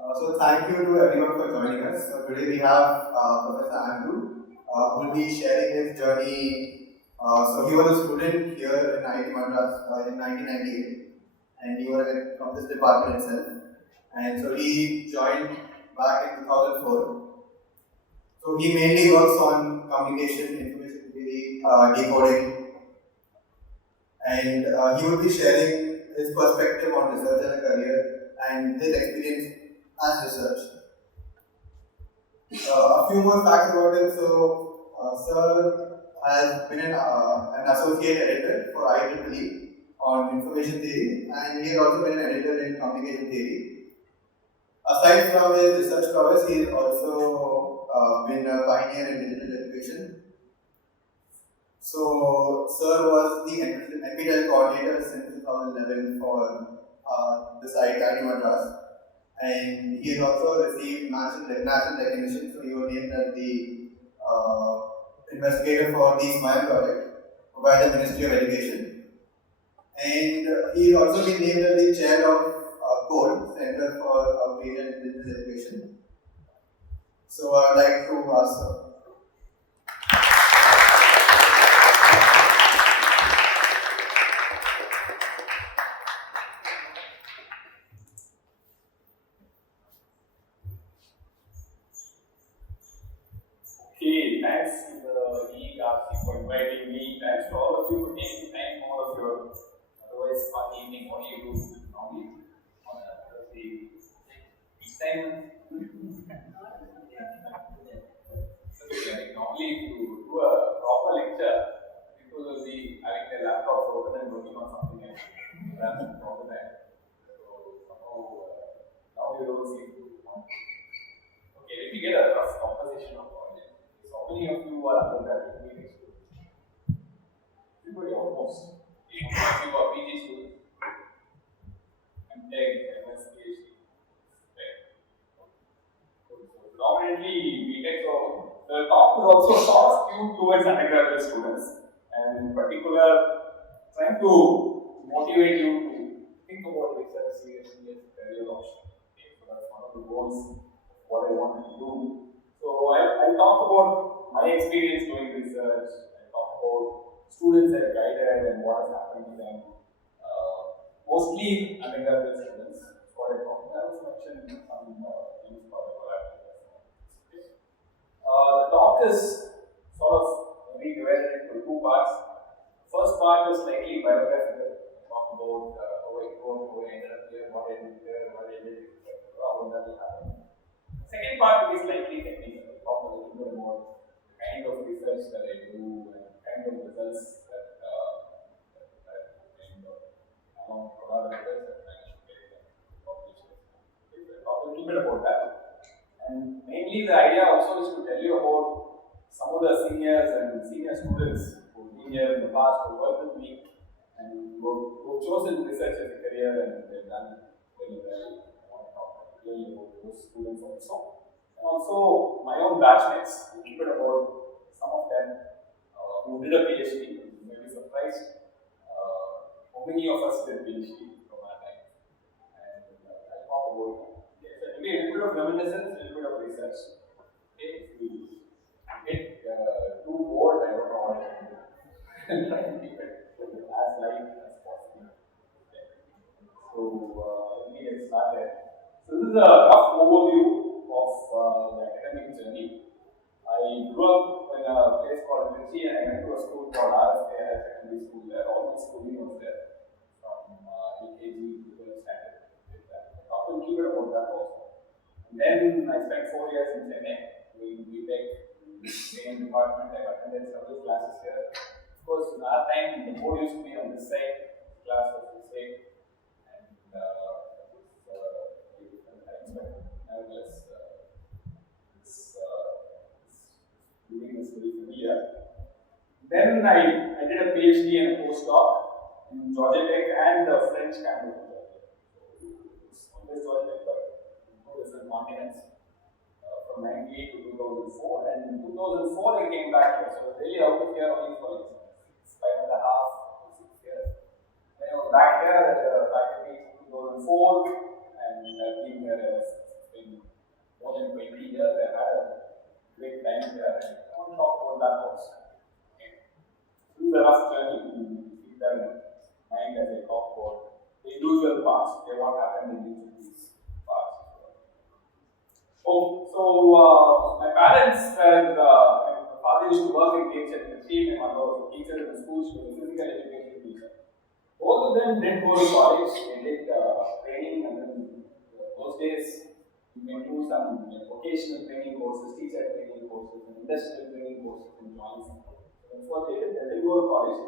So thank you to everyone for joining us. So today we have Professor Andrew, who will be sharing his journey. So he was a student here in IIT Madras in 1998, and he was from this department itself. And so he joined back in 2004. So he mainly works on communication, information theory, decoding, and he will be sharing his perspective on research and a career and his experience as research. A few more facts about him. So, Sir has been an associate editor for IIT on information theory, and he has also been an editor in communication theory. Aside from his research covers, he has also been a pioneer in digital education. So, Sir was the NPTEL coordinator since 2011 for this IIT Madras, and he has also received national recognition. So, he was named as the investigator for the SMILE project by the Ministry of Education, and he has also been named as the chair of CODE, Center for Outreach and Digital Education. So, I would like to ask Sir. Okay, thanks ERC for inviting me. Thanks to all of you for taking time out of your otherwise fun evening. What do you do normally on a Thursday? Each time, like normally if you do a proper lecture, people will be having their laptops open and working on something else rather than all the time. So now you don't see. Okay, let me get a rough composition of audience. How many of you are undergraduate meeting students? Everybody almost. Most of you are PG students. MTech, MS, PhD. Right. So predominantly BTech. So the talk is also sort of skewed towards undergraduate students, and in particular trying to motivate you to think about research seriously as a career option. Okay, so that's one of the goals of what I wanted to do. So I'll talk about my experience doing research. I'll talk about students I've guided and what has happened to them. Mostly undergraduate students. What I talked about. I also mentioned some things for the collaborators. The talk is sort of maybe divided into two parts. First part is slightly biographical. Talk about how I grew up, how I ended up here, what I did there, what I did, how that will happen. Second part is slightly technical. Talk a little bit about the kind of research that I do and the kind of results that among collaborators that manage to get them published. Talk a little bit about that. And mainly the idea also is to tell you about some of the seniors and senior students who've been here in the past, who worked with me and who've chosen research as a career and they've done very well. I want to talk particularly about those students also. And also my own batchmates, a little bit about some of them who did a PhD. You may be surprised how many of us did PhD from our time. And I'll talk about it. Okay, so maybe a little bit of reminiscence, a little bit of research. Okay, if you get too bored, I don't know what I can do. Try to keep it as light as possible. Okay. So let me get started. So this is a rough overview of the academic journey. I grew up in a place called Trichy and I went to a school called RSK Higher Secondary School there. All my schooling was there from LKG to 12th standard. I talked a little bit about that also. And then I spent 4 years in Chennai doing BTech in the same department. I attended several classes here. Of course, in our time, the board used to be on this side, the class was this side, and that was different times, but nevertheless, this building is very familiar. Then I did a PhD and a postdoc in Georgia Tech and the French campus of Georgia. So it was always Georgia Tech, but in two different continents. From 98 to 2004, and in 2004 I came back here. So I was really out of here only for like 5.5 to 6 years. Then I was back here as a faculty in 2004, and I've been here ever since. usual parts, okay, what happened in each of these parts. Oh, so my parents were, my father used to work in teacher in the field, my mother was a teacher in the school, she was a physical education teacher. Both of them did go to college, they did training, and then those days you went to some vocational training courses, teacher training courses, and industrial training courses in jobs. So that's what they did go to college.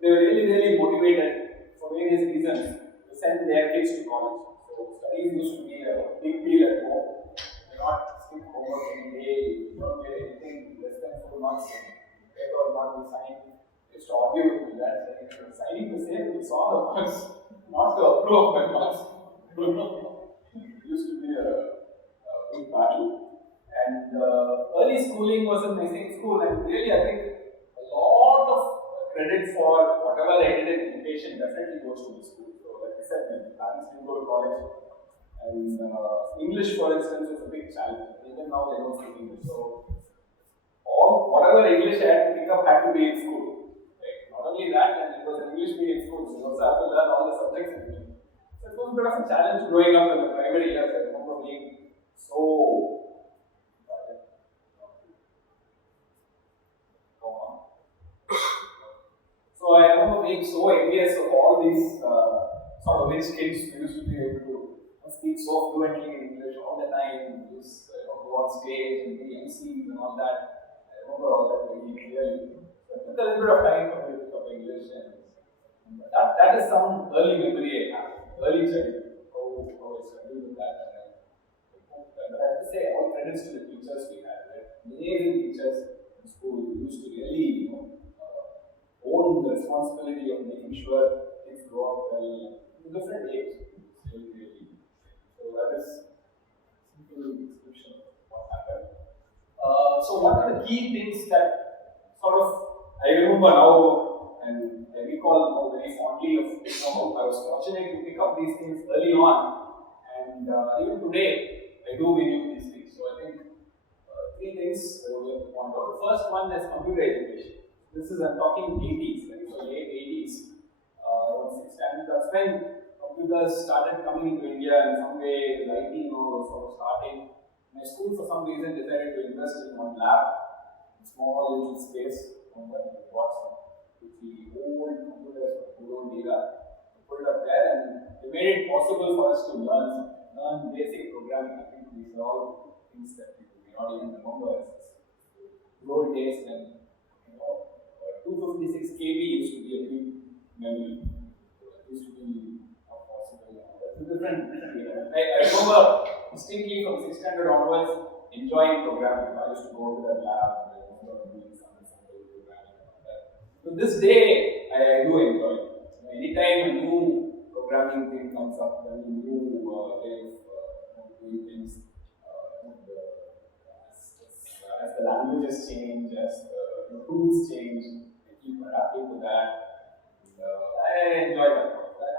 They were really, really motivated for various reasons to send their kids to college. So studies used to be a big deal at home. You not skip homework any day, you don't get anything less than 4 months, paper will not be signed. They used to argue with me that signing the same, we saw the marks, not to approve my marks. It used to be a big battle. And early schooling was in my same school, and really, I think a lot of credit for whatever I did in education definitely goes to the school. So, like I said, my parents didn't go to college, and English, for instance, was a big challenge. Even now, they don't speak English. So, all whatever English I had to pick up had to be in school. Right? Not only that, and it was an English medium school, so you also have to learn all the subjects in English. So it was a bit of a challenge growing up in the primary years. I remember being so. So I remember being so envious of all these sort of rich kids who used to be able to speak so fluently in English all the time, just go on stage and be MCs and all that. I remember all that very clearly. So it took a little bit of time for me to pick up English, and that is some early memory I have, early childhood. How I struggled with that. But I have to say, all credits to the teachers we had. Right? Amazing teachers in school who used to really, own the responsibility of making sure kids grow up well in different age. Really, really. So that is simple description of what happened. So what are the key things that sort of I remember now and I recall now very fondly of how I was fortunate to pick up these things early on, and even today I do renew these things. So I think three things I would like to point out. The first one is computer education. This is, I'm talking 80s, right? So late 80s, around 6 times. That's when computers started coming into India in some way. IT, was sort of starting. My school, for some reason, decided to invest in one lab, a small little space, and then we bought some the old computers from the old era. We put it up there, and they made it possible for us to learn basic programming. I think these are all things that we may not even remember as the old days when 256 KB used to be a big memory. It used to be not possible. That's a different era. I remember distinctly from 600 onwards enjoying programming. I used to go to that lab and doing some programming and all that. To this day, I do enjoy it. Anytime a new programming thing comes up, a new way of doing things, as the languages change, as the tools change, I keep adapting to that. I enjoy that.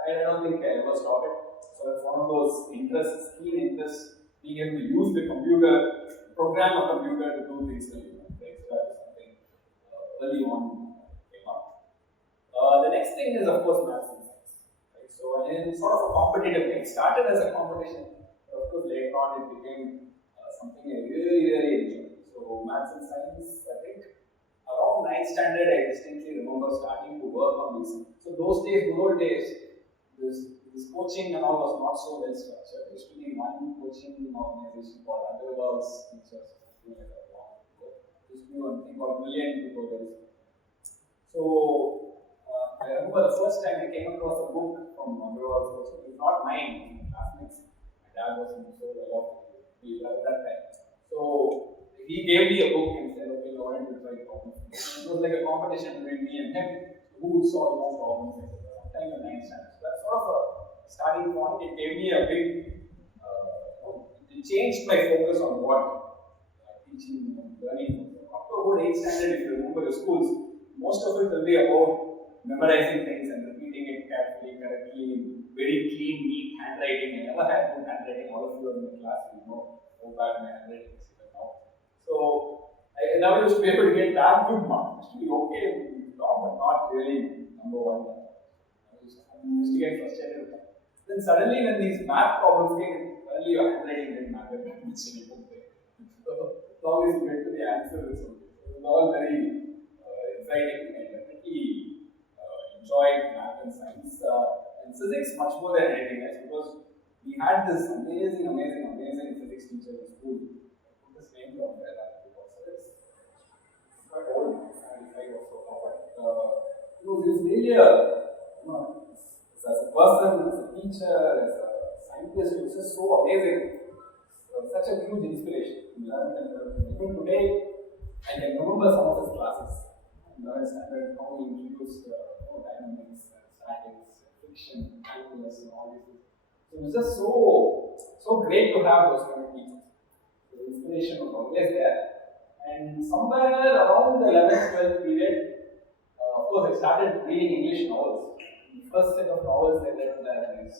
I don't think I ever stop it. So it's one of those interests, keen interests, being able to use the computer, program a computer to do things that you want. Right? So that is something early on came up. The next thing is, of course, maths and science. Right? So in sort of a competitive thing, it started as a competition, but of course later on it became something I really, really enjoyed. So maths and science, I think around 9th standard, I distinctly remember starting to work on these. So those days, good old days, this coaching and all was not so well structured. There used to be one coaching organization called Underworld's Teachers, something like that long ago. There used to be one thing called Brilliant Tutorials. So I remember the first time I came across a book from Underworld's coaching. It was not mine, it was classmates. My dad wasn't so well off at that time. So he gave me a book and said, okay, I wanted to try problems. It was like a competition between me and him, who would solve more problems, etc. Sometime in 9th standard. So that's sort of a starting point. It gave me a big, it changed my focus on what teaching and learning. Up to about 8th standard, if you remember the schools, most of it will be about memorizing things and repeating it carefully, correctly, very clean, neat handwriting. I never had good handwriting. All of you are in the class, you know how bad my handwriting is even now. So I never used to be able to get that good marks. It used to be okay with top, but not really number one. I used to get frustrated with that. Then suddenly when these math problems came, suddenly your handwriting didn't matter that much anymore. So always you get to the answer or something. So it was all very exciting. I definitely enjoyed math and science and physics much more than anything else because we had this amazing physics teacher in school. I put his name down there because it's quite old, 75 or so. But he was really as a person, as a teacher, as a scientist, he was just so amazing. Such a huge inspiration. Even today, I can remember some of his classes. Standard how he introduced dynamics, statics, friction, calculus, and all these things. So it was just so great to have those kind of teachers. The inspiration was always there. And somewhere around the 11th, 12th period, of course, I started reading English novels. The first set of novels I read is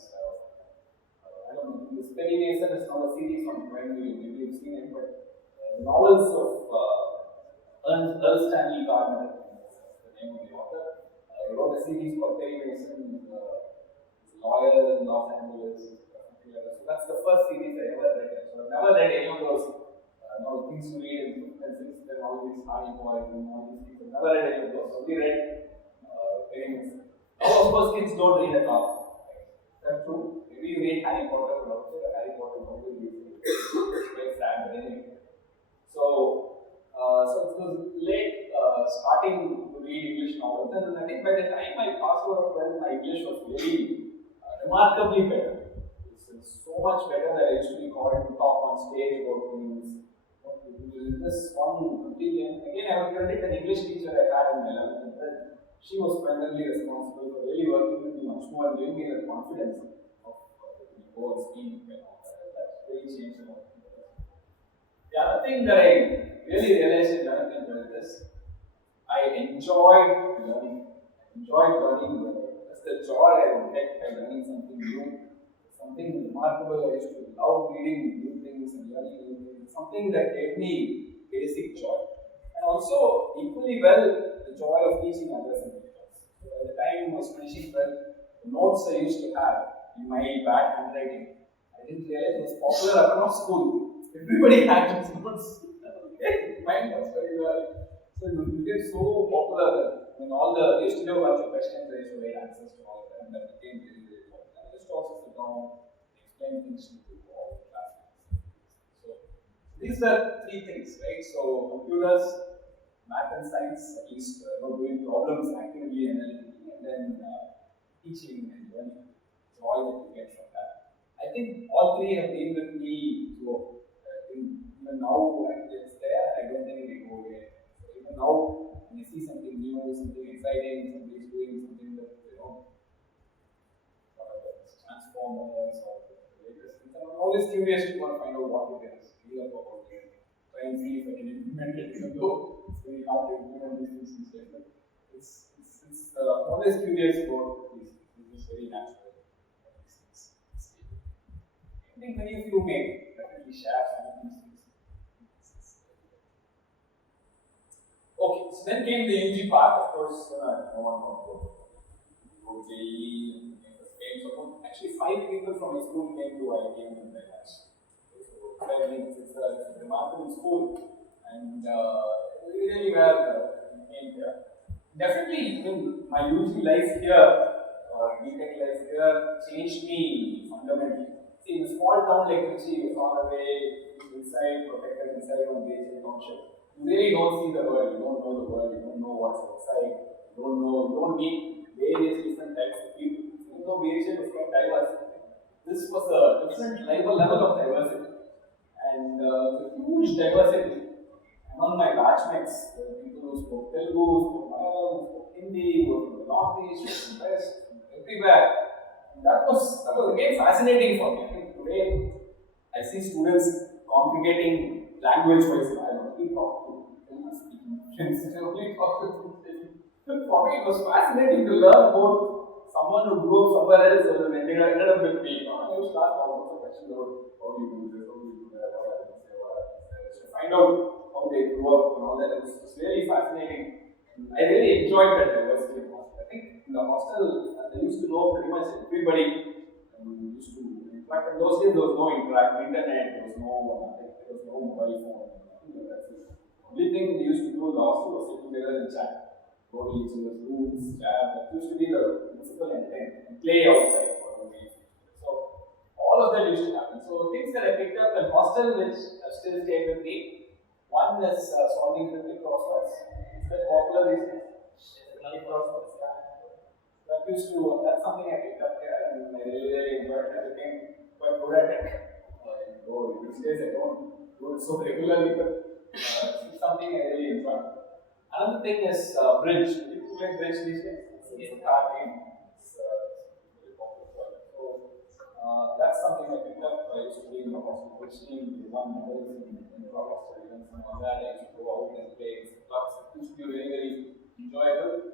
I don't know, this Penny Mason is not a series on Prime Video, maybe you've seen it, but the novels of Earl Stanley Gardner, the name of the author. He wrote a series called Penny Mason, he's a lawyer in Los Angeles, something like that. So that's the first series I ever read. So I've never read any of those things to read in fifth and sixth and all these Hardy Boys and all these things. I've never read any of those. Only read Penny Mason. Now, of course, kids don't read at all. That's true. Maybe you read Harry Potter, but also Harry Potter nobody reads. It's very sad, but anyway. So it was late starting to read English novels, and I think by the time I passed out of 12, my English was really remarkably better. It's so much better that I used to be called to talk on stage about things. This one completely, and again, I would credit an English teacher I had in my 11th and 12th. She was primarily responsible for really working with me much more and giving me the confidence of go and speak and all that. That really changed a lot. The other thing that I really realized in 11th and 12th is I enjoyed learning. I enjoyed learning. That's the joy I would get by learning something new, something remarkable. I used to love reading new things and learning new things. Something that gave me basic joy. And also, equally well, the joy of teaching others in class. So by the time I was finishing 12th, the notes I used to have in my bad handwriting, I didn't realize it was popular across school. Everybody had these notes. Mine was very well. So it became so popular that when we used to do a bunch of questions, I used to write answers to all of them, and that became really popular. I used to also sit down, explain things to all the classmates. So these are three things, right? So computers, math and science, at least doing problems actively, analytically, and then teaching and learning, joy that you get from that. I think all three have been with me throughout. Even now, it's there, I don't think it will go away. So even now, when you see something new, something exciting, somebody's doing something that, transformers or the latest things, I'm always curious to want to find out what it is, read up about it, try and see if I can implement it, even though it's very hard to implement these things these days. But it's always curious about these things. It's very natural. I think many of you may definitely share some of these things. Okay, so then came the UG part. Of course, no one wrote JEE and the came. So actually, 5 people from my school came to IIT Madras. So it's a remarkable school, and really where we came here. Definitely, in my UG life here, BTech life here, changed me fundamentally. See, in a small town like Trichy, far away, inside, protected inside on base township, you really don't see the world, you don't know the world, you don't know what's outside, you don't meet various different types of people. Even though BHA was quite diverse, this was a different level of diversity. And the huge diversity among my batchmates, people who spoke Telugu, who spoke Malayalam, who spoke Hindi, who were from the northeast, from the west, from everywhere. And that was again fascinating for me. I think today I see students congregating language-wise. I only talk to Telugu speaking friends. I only talk to for me, it was fascinating to learn about someone who grew up somewhere else and then ended up with me. I used to ask all sorts of questions about how do you do this, how do you do that, what happens there, what happens there. To find out how they grew up and all that. It was really fascinating. I really enjoyed that diversity in hostel. I think in the hostel, I used to know pretty much everybody. You used to, in fact, in those days there was no internet, there was no nothing, there was no mobile phone, nothing like that. So, the only thing we used to do in the hostel was sit together and chat, go to each other's rooms, chat. That used to be the principal intent, and play outside. So all of that used to happen. So things that I picked up in hostel, which have still stayed with me. One is solving cryptic crosswords. Is that popular these days? Cryptic crosswords. Yeah. That used to, that's something I picked up here and I really, really enjoyed it. I became quite good at it. Though these days I don't do it so regularly, but it's something I really enjoy. Another thing is bridge. People play bridge these days. It's a card game. It's very popular. So that's something I picked up. I used to play in the hostel bridge team. We won medals in Prof and some of that. I used to go out and play in clubs. It used to be very, very enjoyable.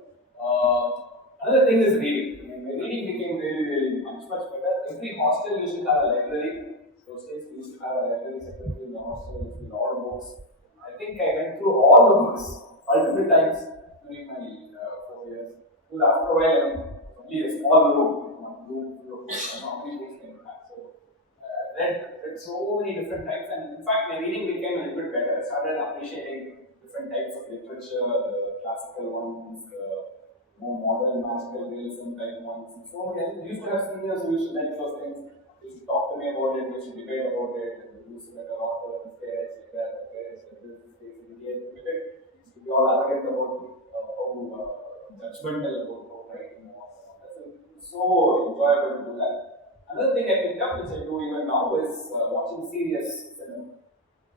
Another thing is reading. I mean, my reading became really, really much, much better. Every hostel used to have a library. Those days we used to have a library secretary in the hostel with a lot of books. I think I went through all the books multiple times during my 4 years. Because after a while, only a small room, one room full of books, how many books can you have? So, read so many different types, and in fact, my reading became a little bit better. I started appreciating different types of literature, the classical ones, more modern magical realism type ones. And so many. We used to have seniors who used to like those things. They used to talk to me about it, we used to debate about it, and we used to get an author, this guy is like that, this guy is like this guy is Indian. We used to be all arrogant about how judgmental about how writing was. So enjoyable to do that. Another thing I picked up, which I do even now, is watching serious cinema.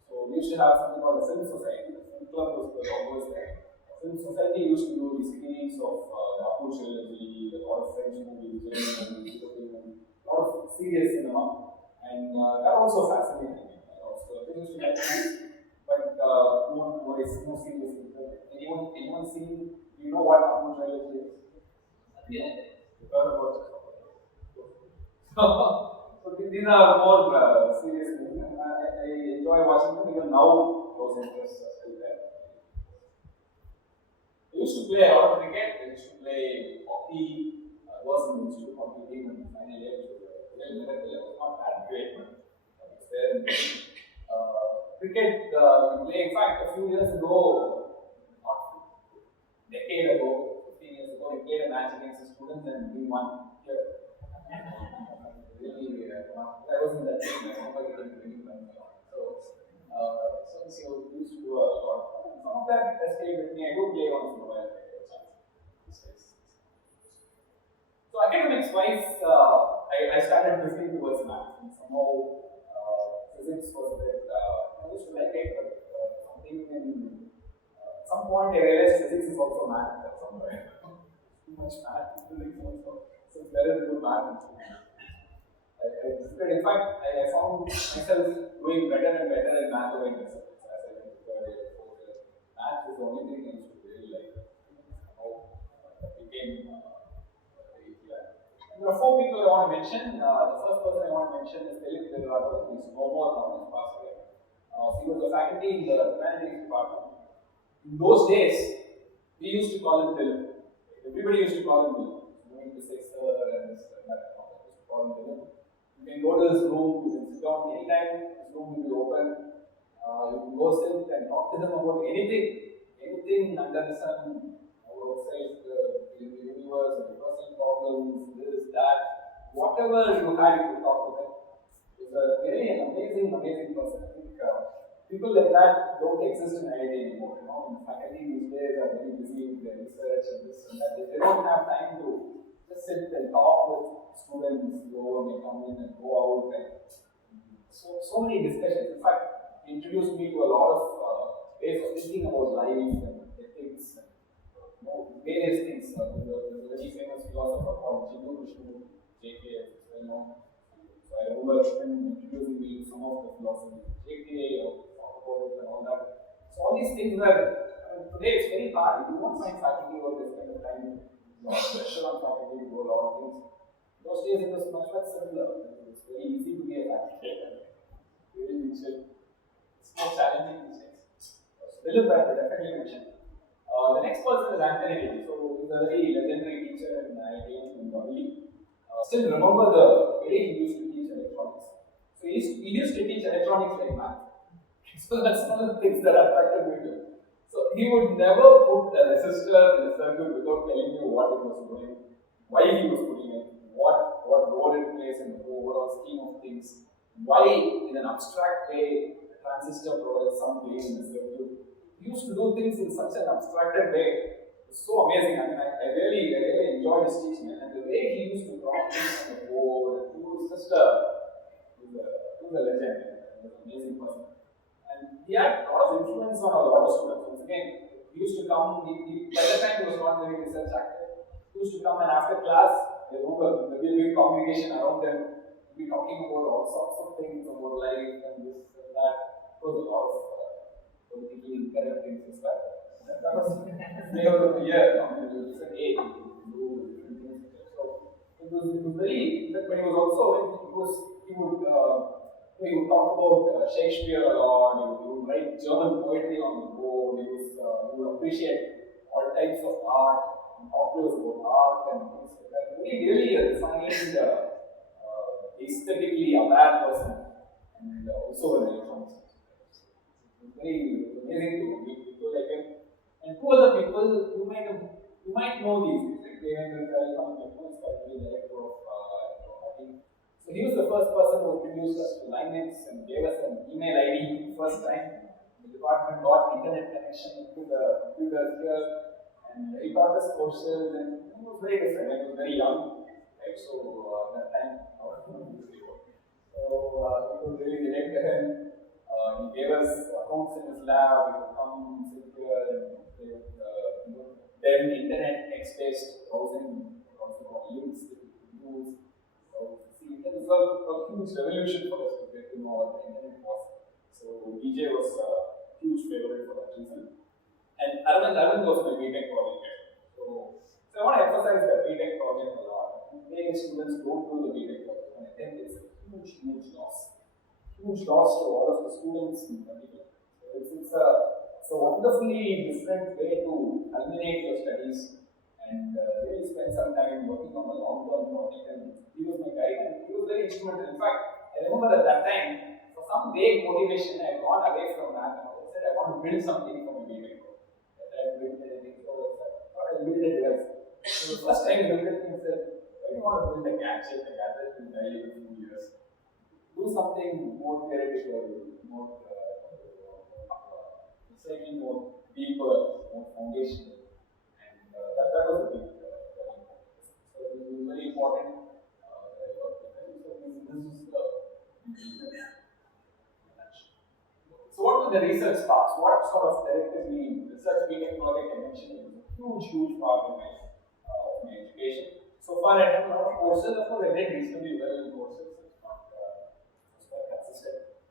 So we used to have something called the Film Society. The film club was always there. Film Society used to do the screenings of the Apu trilogy, a lot of French movies, German movies, a lot of serious cinema, and that also fascinated me. So I used to like movies, but more serious. Anyone seen? Do you know what Apu trilogy is? Yeah. You heard about it? So these are more serious movies, and I enjoy watching them. Even now, those interests are still there. I used to play a lot of cricket. I used to play hockey. I was in the institute hockey team in the final year. It was not that great, but I was there. Cricket, we played, in fact, a few years ago, not a decade ago, 15 years ago, we played a match against the students and we won. Really, I wasn't that team. I remember getting really fun. So we used to do a lot. Some of that has stayed with me. I do play once in a while. So academics wise, I started drifting towards math. And somehow physics was a bit, I used to like it, but something in, at some point I realized physics is also math at some point. Too much math in physics also. So it's better to do math. In fact, I found myself doing better and better in math over disciplines as I went to third year, fourth year. Math is the only thing I used to really like. How it became very clear. There are four people I want to mention. The first person I want to mention is Philip Delgado. He's no more now, he's passed away. He was a faculty in the humanities department. In those days, we used to call him Philip. Everybody used to call him Philip. No need to say sir and this and that. We used to call him Philip. You can go to his room, you can sit down anytime, his room will be open. You can go sit and talk to him about anything under the sun, outside the universe, the personal problems, this, that, whatever you had, you could talk to him. He's a really amazing person. I think people like that don't exist in IIT anymore. In faculty these days are very busy with their research and this and that. They don't have time to just sit and talk with students, go and they come in and go out, and so many discussions. In fact, he introduced me to a lot of ways of thinking about life and ethics and various things. There's a very famous philosopher called Jindu Vishnu, JK, it's well known. So I remember him introducing me to some of the philosophy, JK, or talk about it and all that. So all these things were, today it's very hard. You won't find faculty or this kind of time. A lot of pressure on faculty to do a lot of things. Those days it was much simpler. It was very easy to be a faculty. Really chill. It's more challenging these days. Philip, I could definitely mention. The next person is Anthony Lee. So he's a very legendary teacher in IIT in Delhi. still remember the way he used to teach electronics. So he used to teach electronics like math. So that's one of the things that attracted me to him. So he would never put a resistor in a circuit without telling you what it was doing, why he was putting it, what role it plays in the overall scheme of things, why in an abstract way a transistor provides some gain in the circuit. He used to do things in such an abstracted way. It's so amazing. I mean, I really enjoyed his teaching, and the way he used to draw things on the board. He was just he was a legend. He was an amazing person. And he had a lot of influence on a lot of students. Once again, he used to come, by the time he was not very research active, he used to come and after class, there would be a big congregation around them, he'd be talking about all sorts of things about life and this and that. It was a lot of politically incorrect things as well. That was flavor of the year, you know, it was different age, do different things. So it was very, but he was also, he would talk about Shakespeare a lot, he would write German poetry on the board, he would appreciate all types of art, and talk to us about art and things like that. Really a refined, aesthetically aware person, and also an electronics. It's very amazing to meet people like him. And two other people you might know these things, like Devendra Kalikamani, who is currently director of I think. So he was the first person who introduced us to Linux and gave us an email ID first time. The department got internet connection into the computers here, and he taught us courses, and it was very different. It was very young, right? So that time, it was really direct to him. He gave us accounts in his lab. We could come sit here and play with then internet text-based browsing, also got links that we could use. So see, it was a huge revolution for us to get to know what the internet was. So DJ was a huge favorite for that reason. And Arvind was my BTech project. So I want to emphasize the BTech project a lot. Many students don't do the BTech project, and I think it's a huge loss. Huge loss to all of the students in particular. So it's a wonderfully different way to culminate your studies and really spend some time working on a long-term project. And he was my guide, and he was very instrumental. In fact, I remember at that time, for some vague motivation, I had gone away from math and I said I want to build something for my BTech. I had built anything, so I thought I'll build a device. So the first time I looked at him and said, why do you want to build a gadget? A gadget will die in a few years. Do something more theoretical, more slightly more deeper, more foundational, and that was a big turning point. So it was very important. So this is so what were the research parts? What sort of directed me? Research BTech project I mentioned was a huge part of my education. So far I have a lot of courses. Of course, I did reasonably well in courses. It's not quite consistent.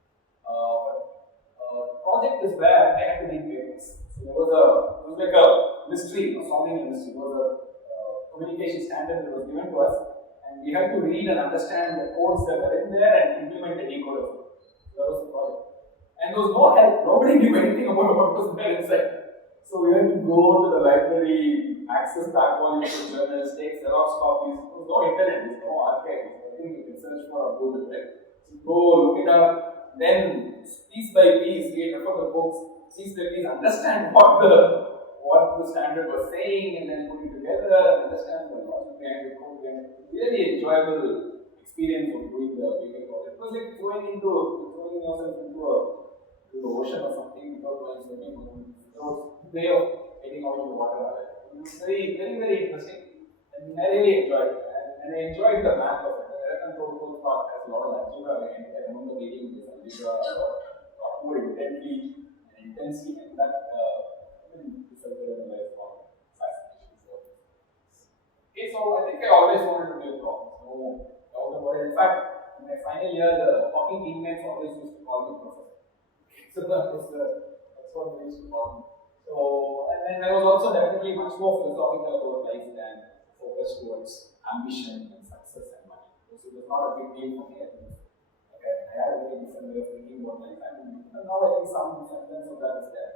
But project is where I had to read papers. So it was like a mystery, solving a mystery. It was a communication standard that was given to us, and we had to read and understand the codes that were in there and implement a decoder. So that was the project. And there was no help. Nobody knew anything about what was there inside. So we had to go to the library, access back volumes of journals, take Xerox copies. There was no internet, there was no archive. I think you can search for on Google, right? So go look it up. Then piece by piece, we refer the books, piece by piece, understand what the standard was saying, and then put it together and understand the logic behind the code. Really enjoyable experience of doing the BTech project. It was like throwing yourself into the ocean or something without going swimming. There was a way of getting out of the water. It was very interesting, and I really enjoyed it. And I enjoyed the math of it. The error control part has a lot of algebra behind it. I remember reading this algebra a lot more intently and intensely, and that resulted in a lifelong fascination for it. Okay, so I think I always wanted to be a prof. No doubt about it. In fact, in my final year, the talking teammates always used to call me professor. So that's what they used to call me. So, and then I was also definitely much more philosophical about life than focused towards ambition and success and money. So it was not a big deal for me. I think I had a very different way of thinking about life, and now I think some semblance of that is there.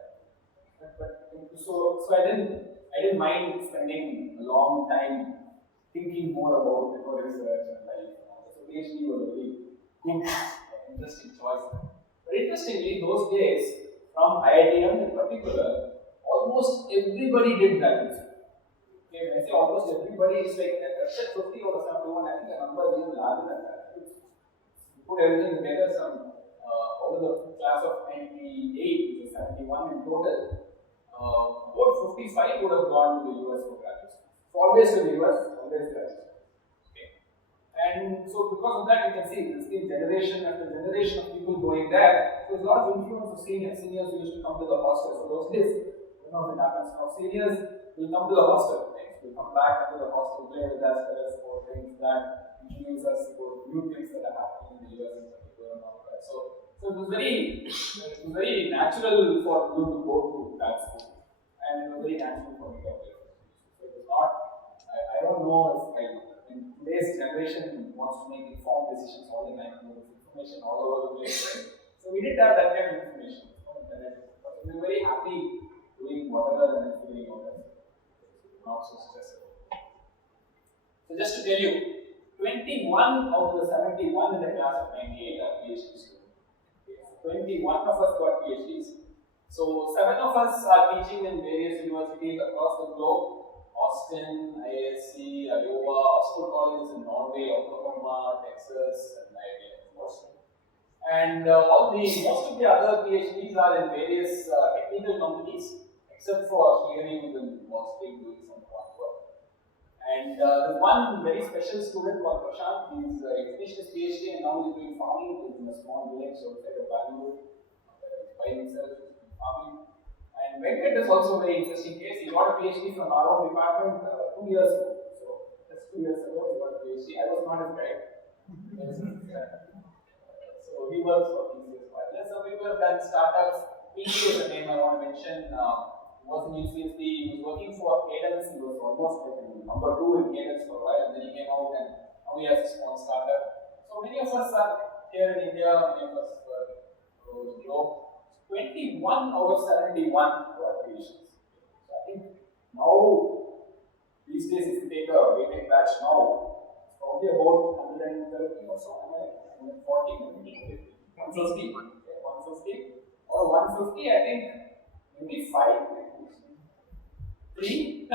But so I didn't mind spending a long time thinking more about research and life. So PhD was a very good, interesting choice. But interestingly, those days, from IITM in particular, almost everybody did graduate school. Okay, when I say almost everybody, it's like except 50 or 71, I think the number is even larger than that. Put everything together, out of the class of 98, which is 71 in total, about 55 would have gone to the US for graduate school. So always to the US, always graduate school. Okay. And so because of that, you can see there's been generation after generation of people going there. So there's a lot of influence of seniors. Seniors who used to come to the hostel. So those days, you know if it happens now. Seniors will come to the hostel. Right? Will come back to the hostel, play with us, tell us about things that introduce us about new things that are happening in the US in particular and all that. So it was very natural for you to go to that school, and it was very natural for me to apply. So it was not. I don't know if in today's generation wants to make informed decisions all the time. There's information all over the place. Right? So we did have that kind of information on internet, but we were very happy doing whatever and figuring out that. Not so stressful. So just to tell you, 21 out of the 71 in the class of 98 are PhD students. Okay, so 21 of us got PhDs. So 7 of us are teaching in various universities across the globe. Austin, ISC, Iowa, Oxford colleges in Norway, Oklahoma, Texas, and IIT, of course. And most of the other PhDs are in various technical companies, except for Srihari, who's in Wall Street doing some quant work. And there's one very special student called Prashant. He finished his PhD and now he's doing farming. He's in a small village outside of Bangalore. He's by himself, he's doing farming. And Venkat is also a very interesting case. He got a PhD from our own department 2 years ago. So just 2 years ago, he got a PhD. I was not his guide. So he works for TCS. There's some people have done startups. PK is a name I want to mention. He was in UCSD. He was working for Cadence. He was almost like number 2 in Cadence for a while. And then he came out and now he has a small startup. So many of us are here in India. Many of us were all over the globe. 21 out of 71 were creations. So I think now, these days, if you take a weighted batch now, it's probably about 130 or so, 140, 150, 150, or 150, I think maybe 5, 3.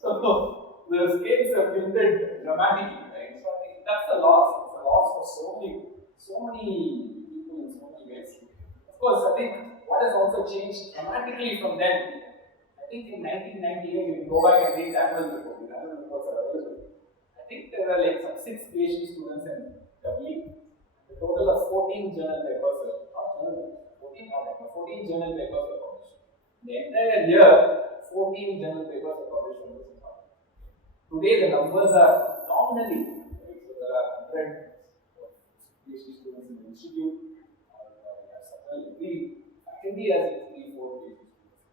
So the scales have tilted dramatically, right? So I think that's a loss. It's a loss for so many people in so many ways. Of course, I think what has also changed dramatically from then, I think in 1998, if you go back and read the annual report, the annual reports are available. I think there were like some 6 PhD students in W. A total of 14 journal papers were, not journal, 14 journal papers were published. The entire year, 14 journal papers were published on this department. Today, the numbers are nominally different. Right? So there are 100 PhD students in the institute. Every faculty has 3, 4 PhD students.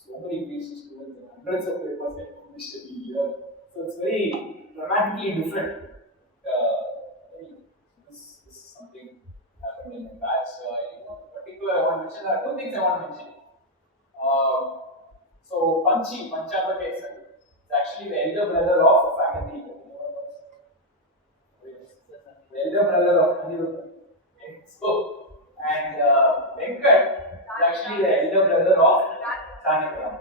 So many PhD students and hundreds of papers get published every year. So it's very dramatically different. This is something happened in the batch. In particular, I want to mention, there are 2 things I want to mention. So Panchabakesan is actually the elder brother of the faculty. The elder brother of Aniruddha. Okay. So, and Venkat is actually the elder brother of Thangaraj.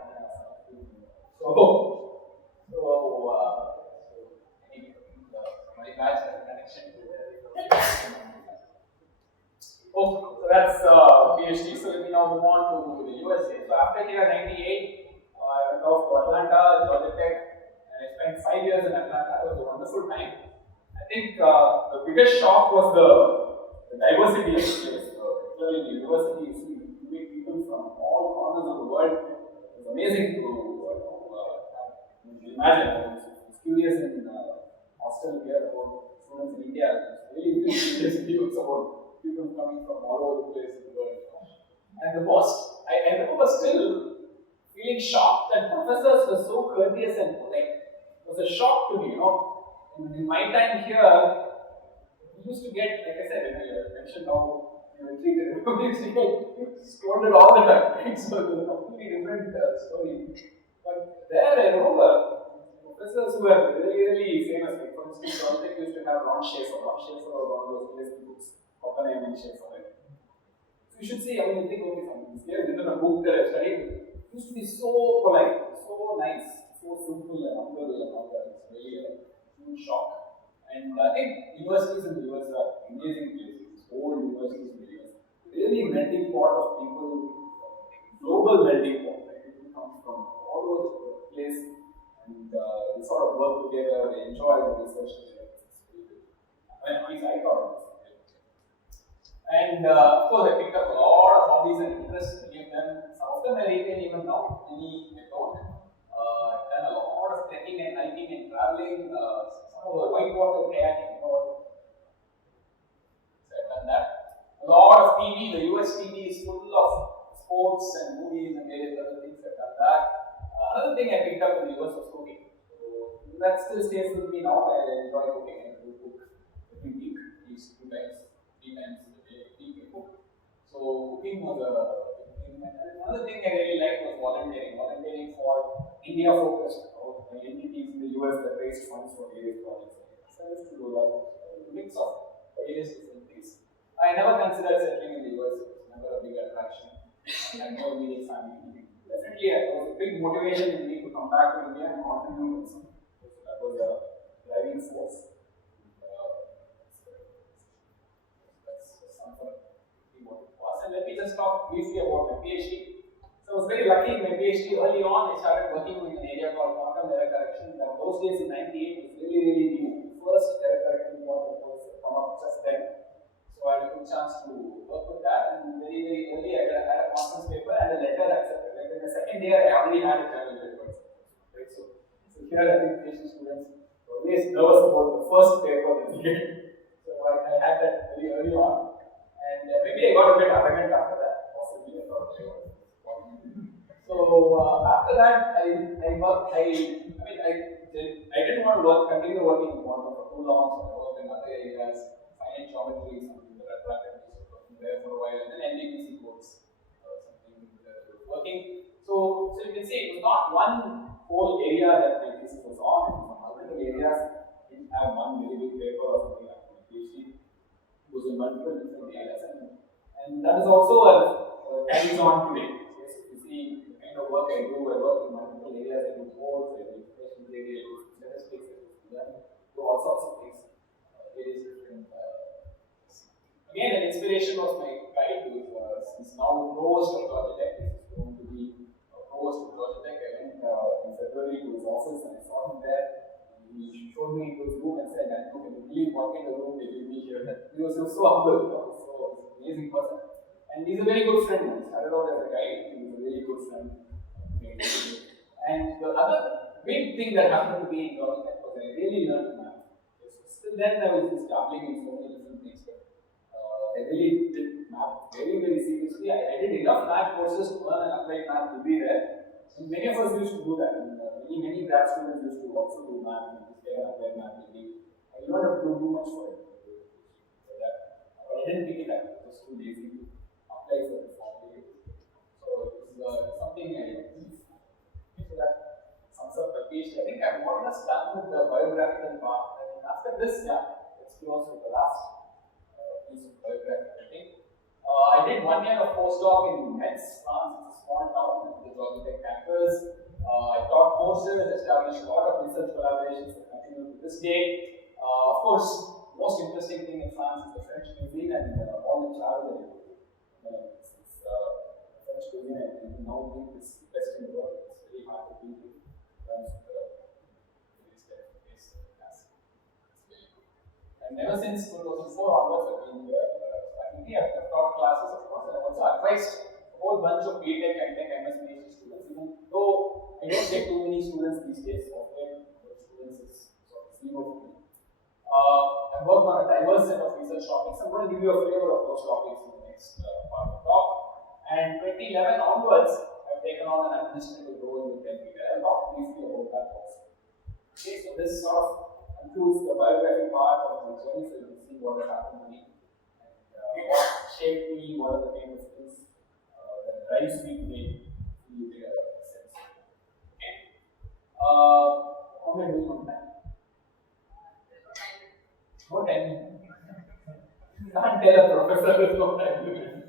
My batch has a connection to so that's PhD. So let me now move on to the USA. So after here 98, I went off to Atlanta, Georgia Tech, and I spent 5 years in Atlanta. It was a wonderful time. I think the biggest shock was the diversity of the place. Particularly the university, you see people from all corners of the world. It was amazing to imagine. I was curious in hostel here about students in India. Really curious views about people coming from all over the place in the world. And the most, I remember still feeling shocked that professors were so courteous and polite. It was a shock to me, In my time here, we used to get, like I said, I mentioned how we were treated. We used to get scolded all the time, right? So it was a completely different story. But there, I remember, professors who were really, really famous. Like for instance, Project used to have Ron Schaefer. Ron Schaefer was one of those PhD books. Oppenheimer and Schaefer. Right? So you should see, I mean, you think, okay, something. He has written a book that I've studied. He used to be so polite, so nice, so simple and humble and all that. It's really a huge shock. And I think universities in the US are amazing places. Old universities in the US. Really melting pot of people, global melting pot. Right? People come from all over the place and they sort of work together, they enjoy the research together. It's really good. I mean, at least I thought it was. And of course, I picked up a lot of hobbies and interests, many of them. Some of them I retain even now, many I don't. I've done a lot of trekking and hiking and traveling. Some of the whitewater kayaking, you know, so I've done that. A lot of TV, the US TV is full of sports and movies and various other things. I've done that. Another thing I picked up in the US was cooking. So that still stays with me now. I enjoy cooking and do cook every week, at least 2 times, 3 times a day, cook. So cooking was a big thing. And another thing I really liked was volunteering. Volunteering for India focused. My entities in the US that raised funds for various projects. So I used to do that. A mix of various different things. I never considered settling in the US. It was never a big attraction. I had no immediate family. Definitely, it was a big motivation in me to come back to India and contribute. So that was a driving force. That's something we want to pass. And let me just talk briefly about my PhD. So I was very lucky in my PhD. Early on, I started working in an area called quantum error correction. That those days in '98 was really, really new. The first error correction model was come up just then. So I had a good chance to work with that. And very, very early, I had a conference paper and a letter accepted. Like in the second year, I already had a journal paper. Right? So here I think PhD students are always nervous about the first paper that they get. So I had that very early on. And maybe I got a bit arrogant after that. Possibly I thought I was. So after that, I didn't want to continue working in quantum for too long, so I worked in other areas. Finite geometry is something that attracted me, so working there for a while, and then NDPC course, something that I was working. So you can see it was not one whole area that my thesis was on. It was on multiple areas. I didn't have one very big paper or something like my PhD. It was in multiple different areas, and that is also carries on today. So you see the kind of work I do. I work in multiple areas. I do boards, I do information theory, I do statistics, I do all sorts of things. Various different. Again, an inspiration was my guide, who is now provost of Georgia Tech. He's going to be provost of Georgia Tech. I went in February to his office and I saw him there. He showed me into his room and said, "I can believe what kind of room they gave me here." He was so humble, so amazing person. And he's a very good friend. He started out as a guide. He was a really good friend. And the other big thing that happened to me in Georgia Tech was I really learned math. Still then I was just dabbling in so many different things, but I really did math very, very seriously. I did enough math courses to learn and applied math to be there. And many of us used to do that. And many grad students used to also do math and just get an applied math degree. I don't have to do much for it. But I didn't pick it up. I was too lazy to apply for it formally. So it was something I did. So that sums up my PhD. I think I'm more or less done with the biographical part. And after this, let's close with the last piece of biography, I think. I did 1 year of postdoc in Metz, France. It's a small town in the Georgia Tech campus. I taught courses, established a lot of research collaborations that continue to this day. Of course, most interesting thing in France is the French cuisine and all the travel that I do. French cuisine, I now think is the best in the world. It's very hard to beat in terms of the various types of taste that it has. It's very good. And ever since 2004 onwards, I've been here. I've taught classes, of course, and I've also advised a whole bunch of BTech, MTech, MS, PhD students, even though I don't take too many students these days, offering students is sort of zero for me. I've worked on a diverse set of research topics. I'm going to give you a flavor of those topics in the next part of the talk. And 2011 onwards, I've taken on an administrative role with NPTEL. I'll talk briefly about that also. Okay, so this sort of concludes the biography part of the journey, so you can see what has happened to me. What shaped me, what are the kind of things that drives me today, you get a sense. Okay. How am I doing on time? No time. You can't tell a professor there's no time limit.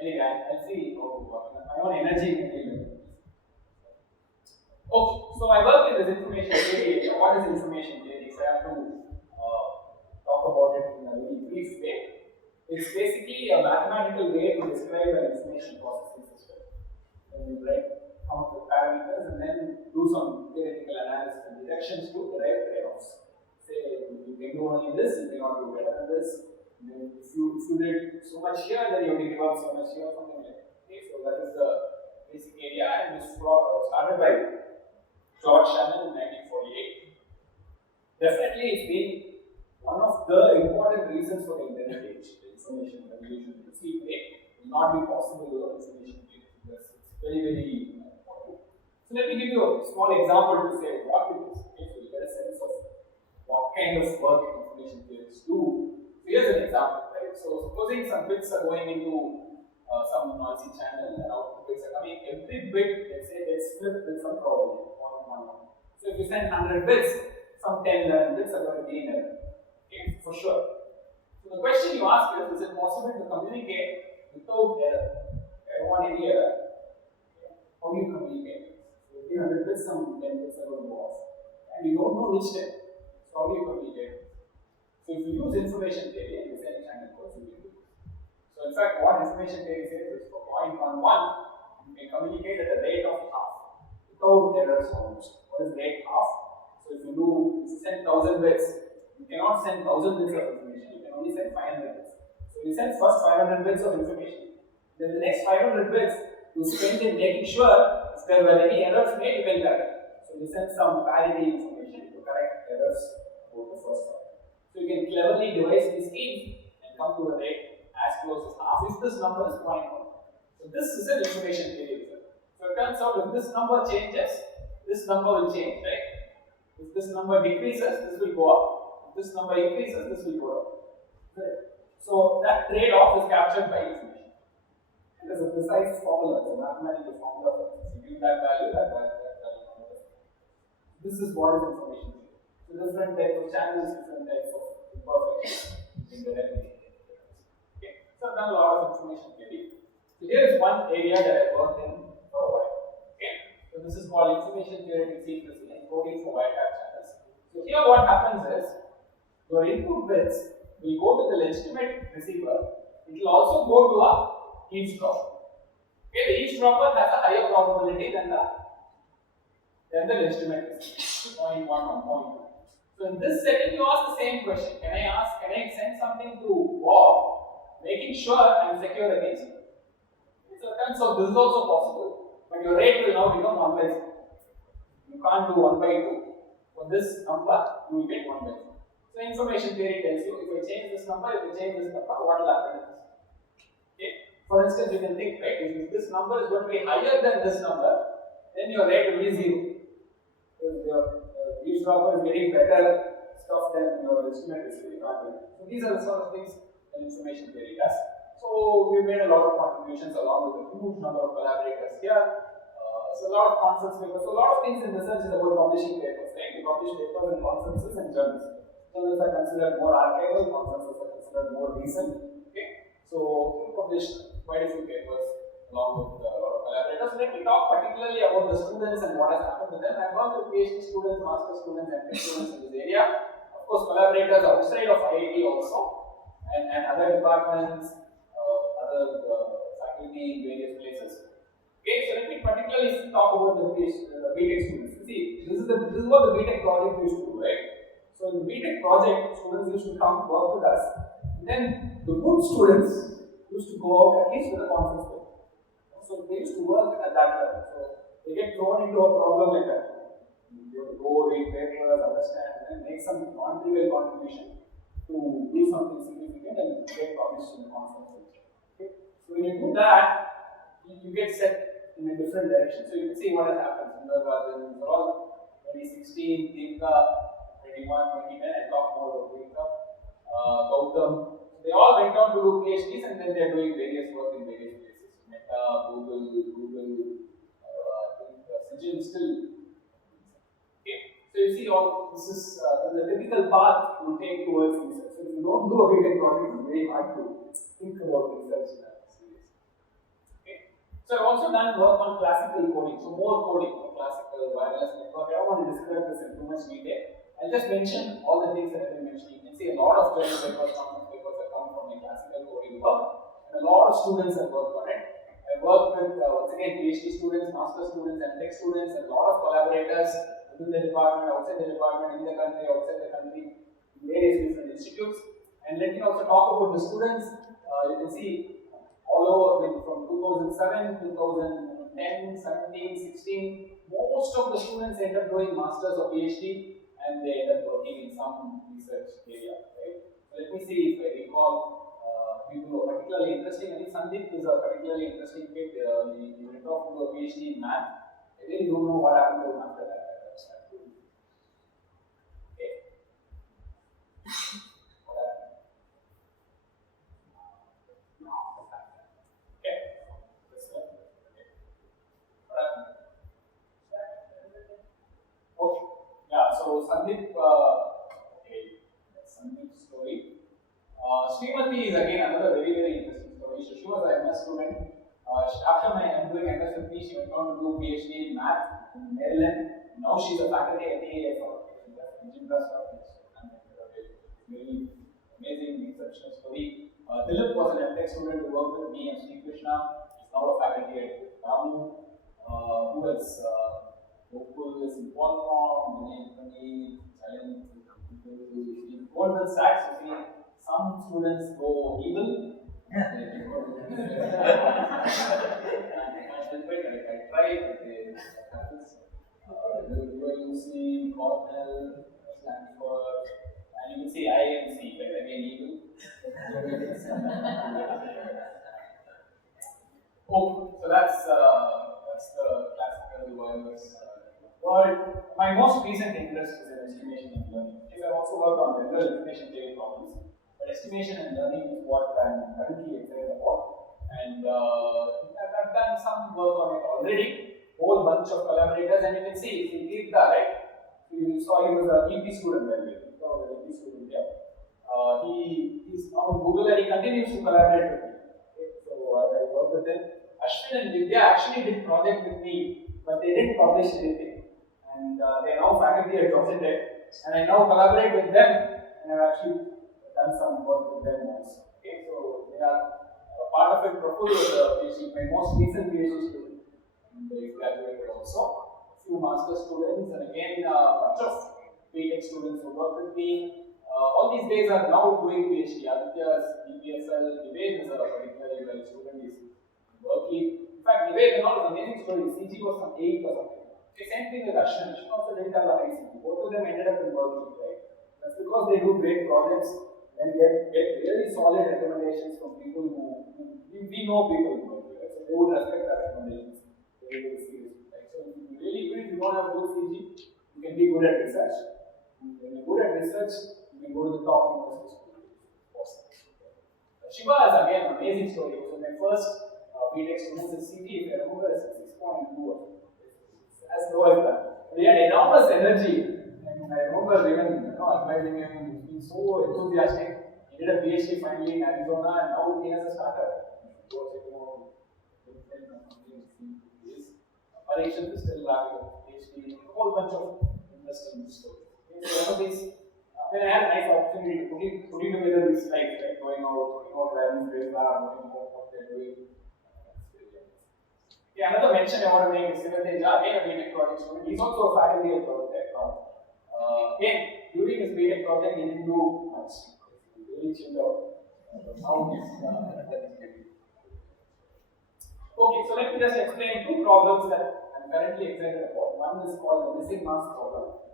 Anyway, I'll see. Oh, my own energy will be. Okay, so I work in this information theory. What is information theory? So I have to talk about it in a very brief way. It's basically a mathematical way to describe an information processing system. When you come up with parameters and then do some theoretical analysis and deductions to derive trade-offs. Say you can do only this, you cannot do better than this. And then if you did so much here, then you have to give up so much here, something like that. Okay, so that is the basic area, and this started by George Shannon in 1948. Definitely, it's been one of the important reasons for the internet age, the information revolution. You see, today will not be possible without information age because it's very, very important. So let me give you a small example to say what it is, okay, so you get a sense of what kind of work information theories do. So here's an example, right? So supposing some bits are going into some noisy channel and output bits are coming, every bit, let's say, gets flipped with some probability, 1. So if you send 100 bits, some 10, 11 bits are going to be in error. Okay, for sure. So the question you ask is it possible to communicate without error? I don't want any error. Okay. How do you communicate? So 300 bits, some 10 bits are going to go off. And you don't know which 10. So how do you communicate? So if you use information theory and you send channel codes, you can do this. So in fact, what information theory says is for 0.11, you can communicate at a rate of half without errors almost. What is rate half? So if you send 1000 bits, you cannot send 1000 bits of information, you can only send 500 bits. So you send first 500 bits of information, then the next 500 bits you spend in making sure if there were any errors made, you can correct. So you send some parity information to correct errors about the first one. So you can cleverly devise these schemes and come to a rate as close as half if this number is 0.1. So this is an information theory. So it turns out if this number changes, this number will change, right? If this number decreases, this will go up. If this number increases, this will go up. Right? So that trade-off is captured by information. It is a precise formula, it's a mathematical formula. If you give that value, that value. This is what is information theory. So different types of channels, different types of imperfections in the network. Okay. So I've done a lot of information theory. So here is one area that I worked in for a while. Okay. So this is called information theoretic secrecy and coding for wiretap channels. So here what happens is your input bits will go to the legitimate receiver. It will also go to a eavesdropper. Okay, the eavesdropper has a higher probability than the legitimate receiver. 0.1 or 0.2. So in this setting, you ask the same question. Can I send something to Bob, making sure I am secure against it? So it turns out this is also possible, but your rate will now become 1 by 2. You can't do 1 by 2. For this number, you will get 1 by 2. So information theory tells you if I change this number, if I change this number, what will happen is this. Okay? For instance, you can think, right, if this number is going to be higher than this number, then your rate will be 0. Because your eavesdropper is getting better stuff than your legitimate receiver. So these are the sort of things that information theory does. So we made a lot of contributions along with a huge number of collaborators here. So a lot of conference papers. So a lot of things in research is about publishing papers, right? We publish papers in conferences and journals. Journals are considered more archival, conferences are considered more recent. Okay, so we published quite a few papers along with a lot of collaborators. So let me talk particularly about the students and what has happened to them. I've worked with PhD students, master students, and MPhil students in this area. Of course, collaborators outside of IIT also, and other departments, other faculty in various places. Okay, so let me particularly talk about the BTech students. See, this is what the BTech project used to do, right? So in the BTech project, students used to come work with us. And then the good students used to go out at least with a conference paper. So they used to work at that level. So they get thrown into a problem like that. You have to go read papers, understand, and make some non-trivial contribution to do something significant and get published in the conference. Okay? So when you do that, you get set in a different direction. So you can see what has happened. These are all 2016, Dinka, 21, 2010, I talk more about Dinka, Gautam. They all went on to do PhDs and then they are doing various work in various places. Meta, Google, I think Sijin still. Okay. you see, all this is the typical path you take towards research. So if you don't do a BTech project, it's very hard to think about research in that series. Okay. So I've also done work on classical coding, so more coding on classical wireless network. I don't want to describe this in too much detail. I'll just mention all the things that I've been mentioning. You can see a lot of journal papers, conference papers that come from my classical coding work, and a lot of students have worked on it. I work with once again PhD students, master students, and tech students, and a lot of collaborators within the department, outside the department, in the country, outside the country, in various different institutes. And let me also talk about the students. You can see all over from 2007, 2010, 17, 16, most of the students end up doing masters or PhD, and they end up working in some research area. Right? So let me see if I recall people who are particularly interesting. I think Sandeep is a particularly interesting kid. He went off to do a PhD in math. I really don't know what happened to him after that. Okay. Okay. Yeah, so Sandeep, okay, that's Sandeep's story. Srimati is again another very, very interesting story. So she was an MS student. After doing MS with me, she went on to do PhD in math in Maryland. Now she's a faculty at IIT Madras. Very amazing, exceptional story. Dilip was an MTech student who worked with me and Sri Krishna. He's now a faculty at Ramu. Who else? Gokul is in Qualcomm, Anthony, Silent, Goldman Sachs. You see, some students go evil. I tried, but it happens. UC, Cornell, Stanford, and you can see IMC, but again evil. Okay, so that's the classical wireless world. My most recent interest is in estimation and learning. Because I've also worked on general information theory problems, but estimation and learning is what I'm currently excited about. And I've done some work on it already. Whole bunch of collaborators, and you can see Tirtha, right? You saw he was an EP student, by the way. He was an EP student, yeah. He's now in Google and he continues to collaborate with me. Okay, so I work with him. Ashwin and Vidya actually did project with me, but they didn't publish anything. And they are now faculty at Georgia Tech, and I now collaborate with them, and I've actually done some work with them also. Okay, so they are part of it. Prof was a PhD, my most recent PhD student, and they graduated also. A few master students, and again a bunch of BTech students who work with me. All these guys are now doing PhD. Aditya's EPSL, Vivek is a particularly well student. He's working. In fact, Vivek and all is amazing story. CG was some 8 or something. Okay, same thing with Ashwin. Ashwin also didn't have a high CG. Both of them ended up in Berkeley, right? That's because they do great projects and get really solid recommendations from people who we know people in Berkeley, right? So they would respect our recommendations very, very seriously, right? So if you really, even if you don't have good CG, you can be good at research. And when you're good at research, you can go to the top university school. Shiva is again an amazing story. So my first BTech students in CT, if I remember, is 6.2. As low as that. He had enormous energy, and I remember even advising him. He's been so enthusiastic. He did a PhD finally in Arizona, and now he has a startup. Parikshit is still having a PhD. A whole bunch of interesting stories. Okay, so one of these, when I had a nice opportunity to putting together these slides, right, going out where these guys are, knowing what they're doing. Yeah, another mention I want to make is Sivateja, again a BTech project student. He's also a faculty at Tech. Again, during his BTech project, he didn't do much. He really chilled out. Now he's okay, so let me just explain two problems that I'm currently excited about. One is called the missing mass problem.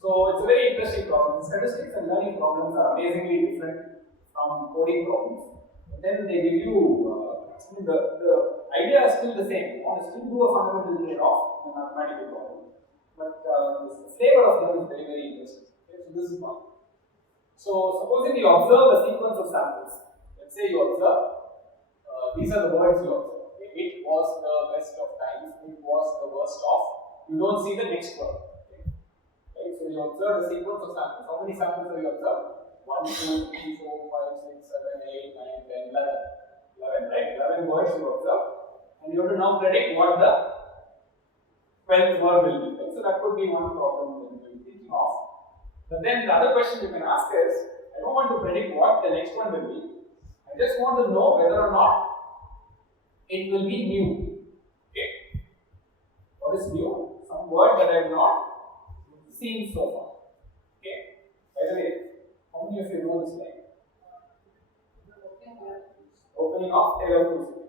So it's a very interesting problem. Statistics and learning problems are amazingly different from coding problems. And then they give you the idea is still the same. You want to still do a fundamental trade-off in a mathematical problem. But the flavor of them is very, very interesting. Okay, so this is one. So supposing you observe a sequence of samples. Let's say you observe, these are the words you observe. Okay? It was the best of times, it was the worst of. You don't see the next word. Okay? Right? So you observe the sequence of samples. How many samples have you observed? 1, 2, 3, 4, 5, 6, 7, 8, 9, 10, 11. 11, right? 11 words you observe. And you have to now predict what the 12th word will be. Right? So that could be one problem that you will be thinking of. But then the other question you can ask is, I don't want to predict what the next one will be. I just want to know whether or not it will be new. Okay? What is new? Some word that I have not seen so far. Okay? By the way, how many of you know this line? Opening of Taylor Cruise. So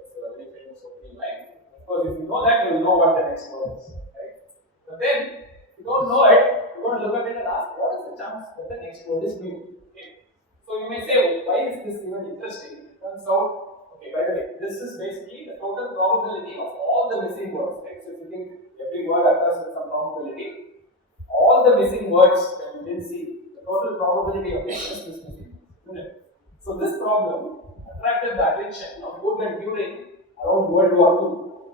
it's a very famous opening line. Of course, if you know that, you will know what the next word is. Right? But then, if you don't know it, you want to look at it and ask, what is the chance that the next word is new? Okay? So you may say, why is this even interesting? It turns out, okay, by the way, this is basically the total probability of all the missing words. Right? So if you think every word occurs with some probability, all the missing words that you didn't see, the total probability of it is missing. Isn't it? So this problem attracted the attention of Wood and Turing around World War II.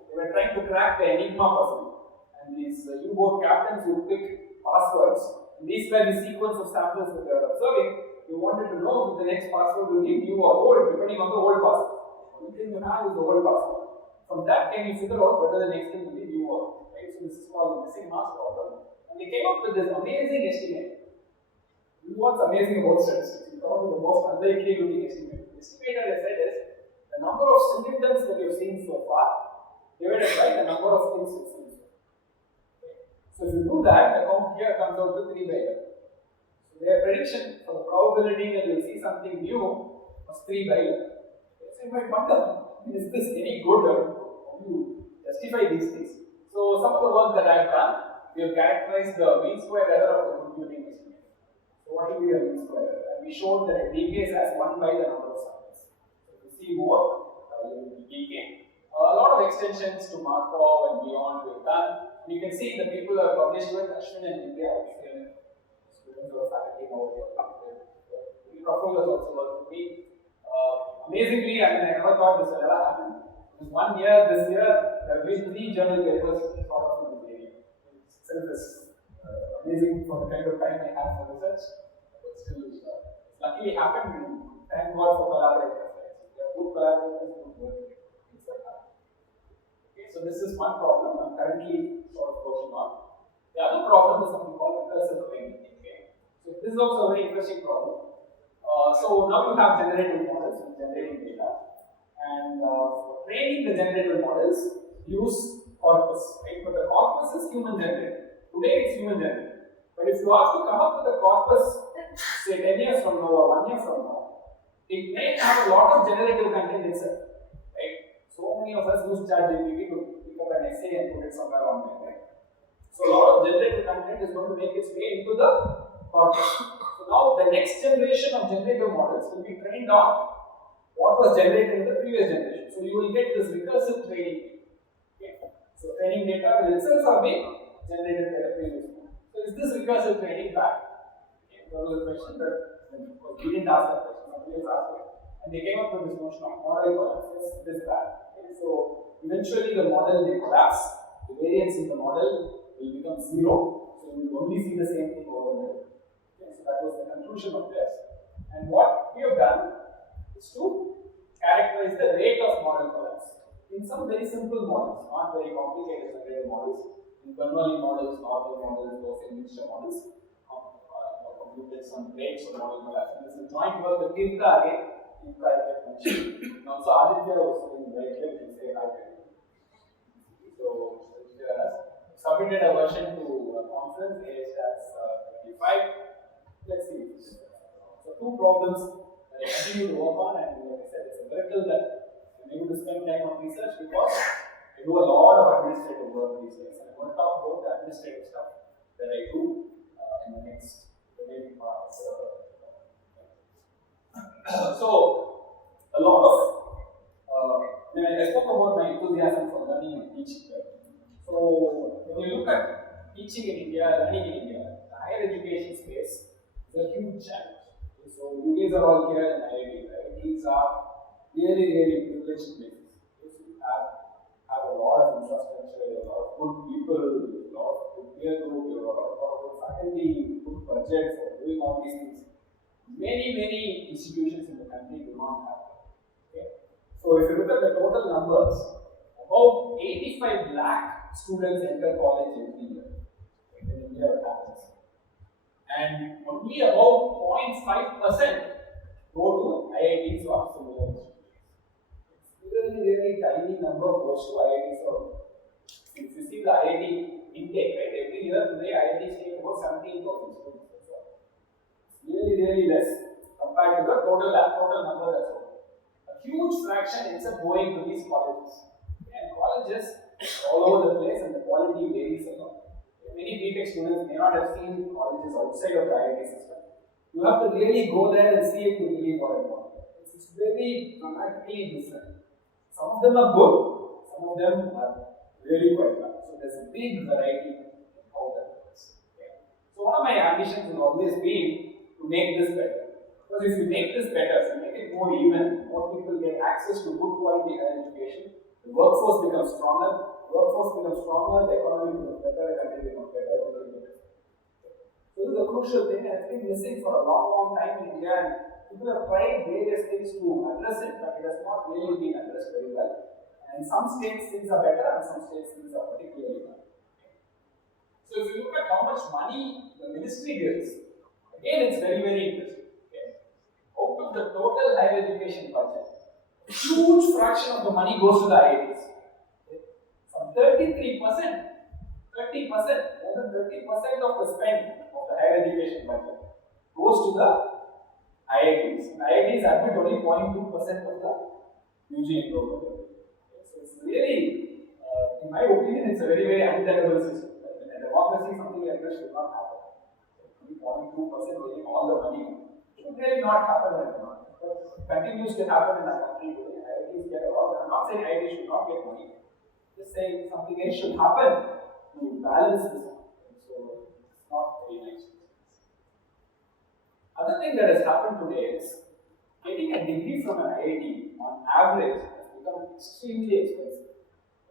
They were trying to crack the Enigma puzzle, and these U-boat captains would pick passwords. And these were the sequence of samples that they were observing. They wanted to know if the next password will be new or old, depending on the old password. The only thing you have is the old password. From that, can you figure out whether the next thing will be new or old? Right? So this is called the missing mass problem. And they came up with this amazing estimate. This is what's amazing about statistics. We come up with the most unlikely looking estimate. The estimator has said is the number of singletons that you've seen so far divided by the number of things you've seen so far. Okay. So if you do that, the count here comes out to 3 by 11. So their prediction for the probability that you'll see something new was 3 by 11. Okay. So you might wonder, is this any good or how do you justify these things? So some of the work that I've done, we have characterized the mean square error of the computing estimate. So what will be the mean square error? And we showed that it decays as 1 by the number of samples. So to see more, you will decay. A lot of extensions to Markov and beyond we've done. You can see the people who have published with Ashwin and India, students who are faculty over here. Prof has also worked with me. Amazingly, I mean, I never thought this would ever happen. In 1 year, this year, there have been 3 journal papers sort of in this area. Itself is amazing for the kind of time I have for research, but still, luckily happened. And thank God for collaborators. Right? So there are good collaborators who work things like that. Okay, so this is one problem I'm currently sort of working on. The other problem is something called recursive training. Okay, so this is also a very interesting problem. So now you have generative models and generating data, and for training the generative models, use corpus, right? But the corpus is human generated. Today it's human generated. But if you have to come up with a corpus, say 10 years from now or 1 year from now, it may have a lot of generative content itself, right? So many of us use ChatGPT to pick up an essay and put it somewhere online, right? So a lot of generative content is going to make its way into the corpus. So now the next generation of generative models will be trained on what was generated in the previous generation. So you will get this recursive training. Okay. So training data will itself have been generated by the previous one. So is this recursive training bad? Okay. That was a question that we didn't ask that question, somebody else asked it. And they came up with this notion of model collapse. Is this bad? Okay. So eventually the model may collapse, the variance in the model will become 0. So you will only see the same thing over and over. Okay. So that was the conclusion of this. And what we have done is to characterize the rate of model collapse in some very simple models, not very complicated generative models. In Bernoulli models, normal models, Gaussian mixture models, computed some rates of model collapse. And this is joint work with Kirka again. Kirka I have mentioned. And also Aditya was doing very good to say hi to you. So Aditya has submitted a version to a conference, ASTAS 25. Let's see. So 2 problems that I continue to work on, and like I said, it's a miracle that I'm able to spend time on research because I do a lot of administrative work these days. And I want to talk about the administrative stuff that I do in the next remaining part. So a lot of I spoke about my enthusiasm for learning and teaching. Right? So when you look at teaching in India, learning in India, the higher education space is a huge challenge. So you guys are all here in IIT, right? These are really privileged places. You have a lot of infrastructure, a lot of good people, a lot of good peer group, a lot of faculty, good budget for doing all these things. Many institutions in the country do not have. Okay? So if you look at the total numbers, about 85 lakh students enter college every year. In India it happens. And only about 0.5% go to IITs or similar institutions. It's really tiny number goes to IITs. So if you see the IIT intake, right, every year today IITs take about 17,000 students. It's really less compared to the total number that's all. A huge fraction ends up going to these colleges. And colleges all over the place and the quality varies a lot. Many BTech students may not have seen colleges outside of the IIT system. You have to really go there and see it to believe what I want. It's very dramatically different. Some of them are good, some of them are really quite bad. So there's a big variety in how that works. Okay. So one of my ambitions has always been to make this better. Because if you make this better, if you make it more even, more people get access to good quality higher education, the workforce becomes stronger, the economy becomes better, the country becomes better, everything better. So this is a crucial thing and it's been missing for a long time in India, and people have tried various things to address it, but it has not really been addressed very well. And in some states things are better and some states things are particularly bad. So if you look at how much money the ministry gives, again it's very interesting. Okay. Out of the total higher education budget, a huge fraction of the money goes to the IITs. From 33%, 30%, more than 30% of the spend of the higher education budget goes to the IITs. And IITs admit only 0.2% of the UG program. So it's really, in my opinion, it's a very untenable system. In a democracy, something like this should not happen. Only 0.2% getting all the money should really not happen in a democracy. It continues to happen in our country today. IITs get a lot. I'm not saying IITs should not get money. Just saying something else should happen to balance this out. So it's not very nice. Other thing that has happened today is getting a degree from an IIT on average has become extremely expensive.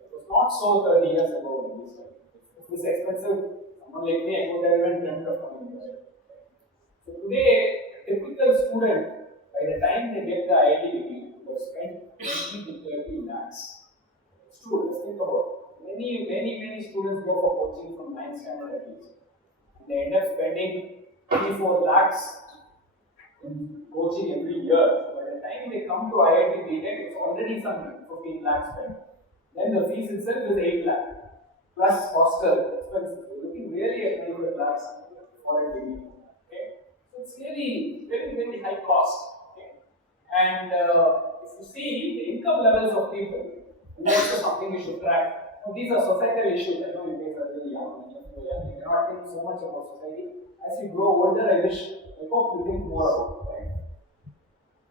It was not so 30 years ago when this time. If it's expensive, someone like me, I would have even dreamt of coming here. So today, a typical student, by the time they get the IIT degree, will spend 20 to 30 lakhs. It's true, let's think about it. Many students go for coaching from 9th standard at least. And they end up spending 3-4 lakhs in coaching every year. By the time they come to IIT BTech, it's already some 15 lakhs spent. Then the fees itself is 8 lakh plus hostel expenses. We're looking really at 25 lakhs for a degree. Okay? So it's really very high cost. Okay? And if you see the income levels of people, that's something you should track. Now, these are societal issues. I know you guys are really young. You cannot think so much about society. As you grow older, I hope you think more about it. Right?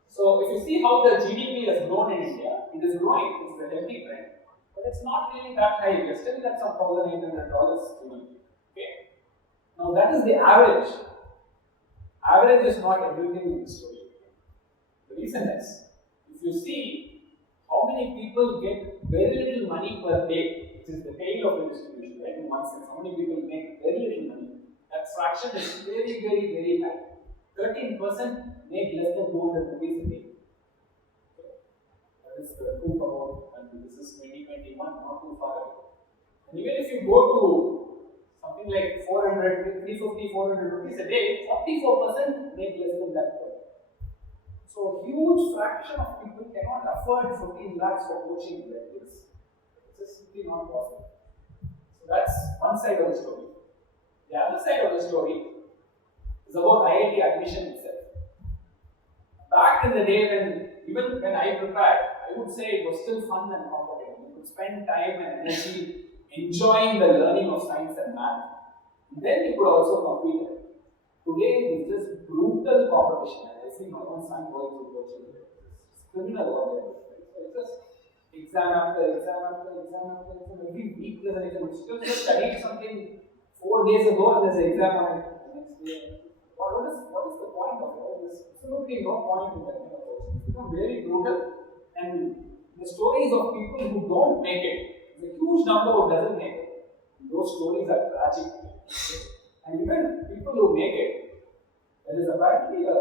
So, if you see how the GDP has grown in India, it is growing. It's a healthy trend, but it's not really that high. We're still at some $1,800 GDP. Okay. Now, that is the average. Average is not everything in the story. The reason is, if you see how many people get very little money per day, which is the tail of the distribution, right? In one sense, how many people make very little money? That fraction is very high. 13% make less than 200 rupees a day. Okay. That is the truth about, and this is 2021, not too far away. And even if you go to something like 400, 350, 400 rupees a day, 44% make less than that per day. So, a huge fraction of people cannot afford 15 lakhs for coaching like this. It's just simply not possible. So, that's one side of the story. The other side of the story is about IIT admission itself. Back in the day, even when I prepared, I would say it was still fun and comfortable. You could spend time and energy enjoying the learning of science and math. And then you could also compete. Today, it's just brutal competition. I see my own son going through coaching. It's criminal what they're doing. So it's just exam after exam. Every week there's an exam. Still just studied something 4 days ago and there's an exam on it the next day. What is the point of it? There's absolutely no point in that kind of coaching. It's become very brutal. And the stories of people who don't make it, there's a huge number who doesn't make it. Those stories are tragic. And even people who make it, there is apparently a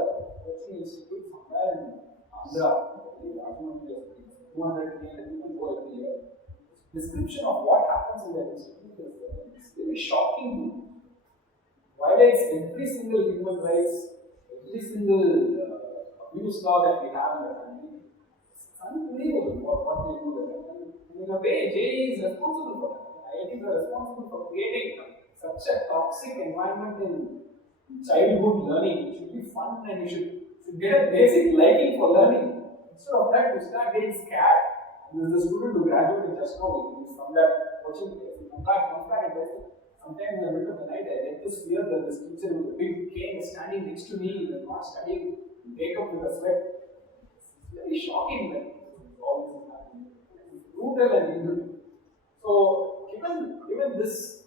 coaching institute somewhere in Andhra, 200 people go every year. Description of what happens in that institute is very shocking. Violates every single human rights, every single abuse law that we have in the country. It's unbelievable what they do there. And in a way, JEE is responsible for that. IITs are responsible for creating such a toxic environment in childhood learning. It should be fun and you should get a basic liking for learning. Instead of that, you start getting scared. There's a student who graduated just now, he's from that coaching place. He comes back and tells me, sometimes in the middle of the night, I get this fear that this teacher with a big cane is standing next to me, and not studying, wake up with a sweat. It's very shocking that all this is happening. It's brutal and evil. So, given this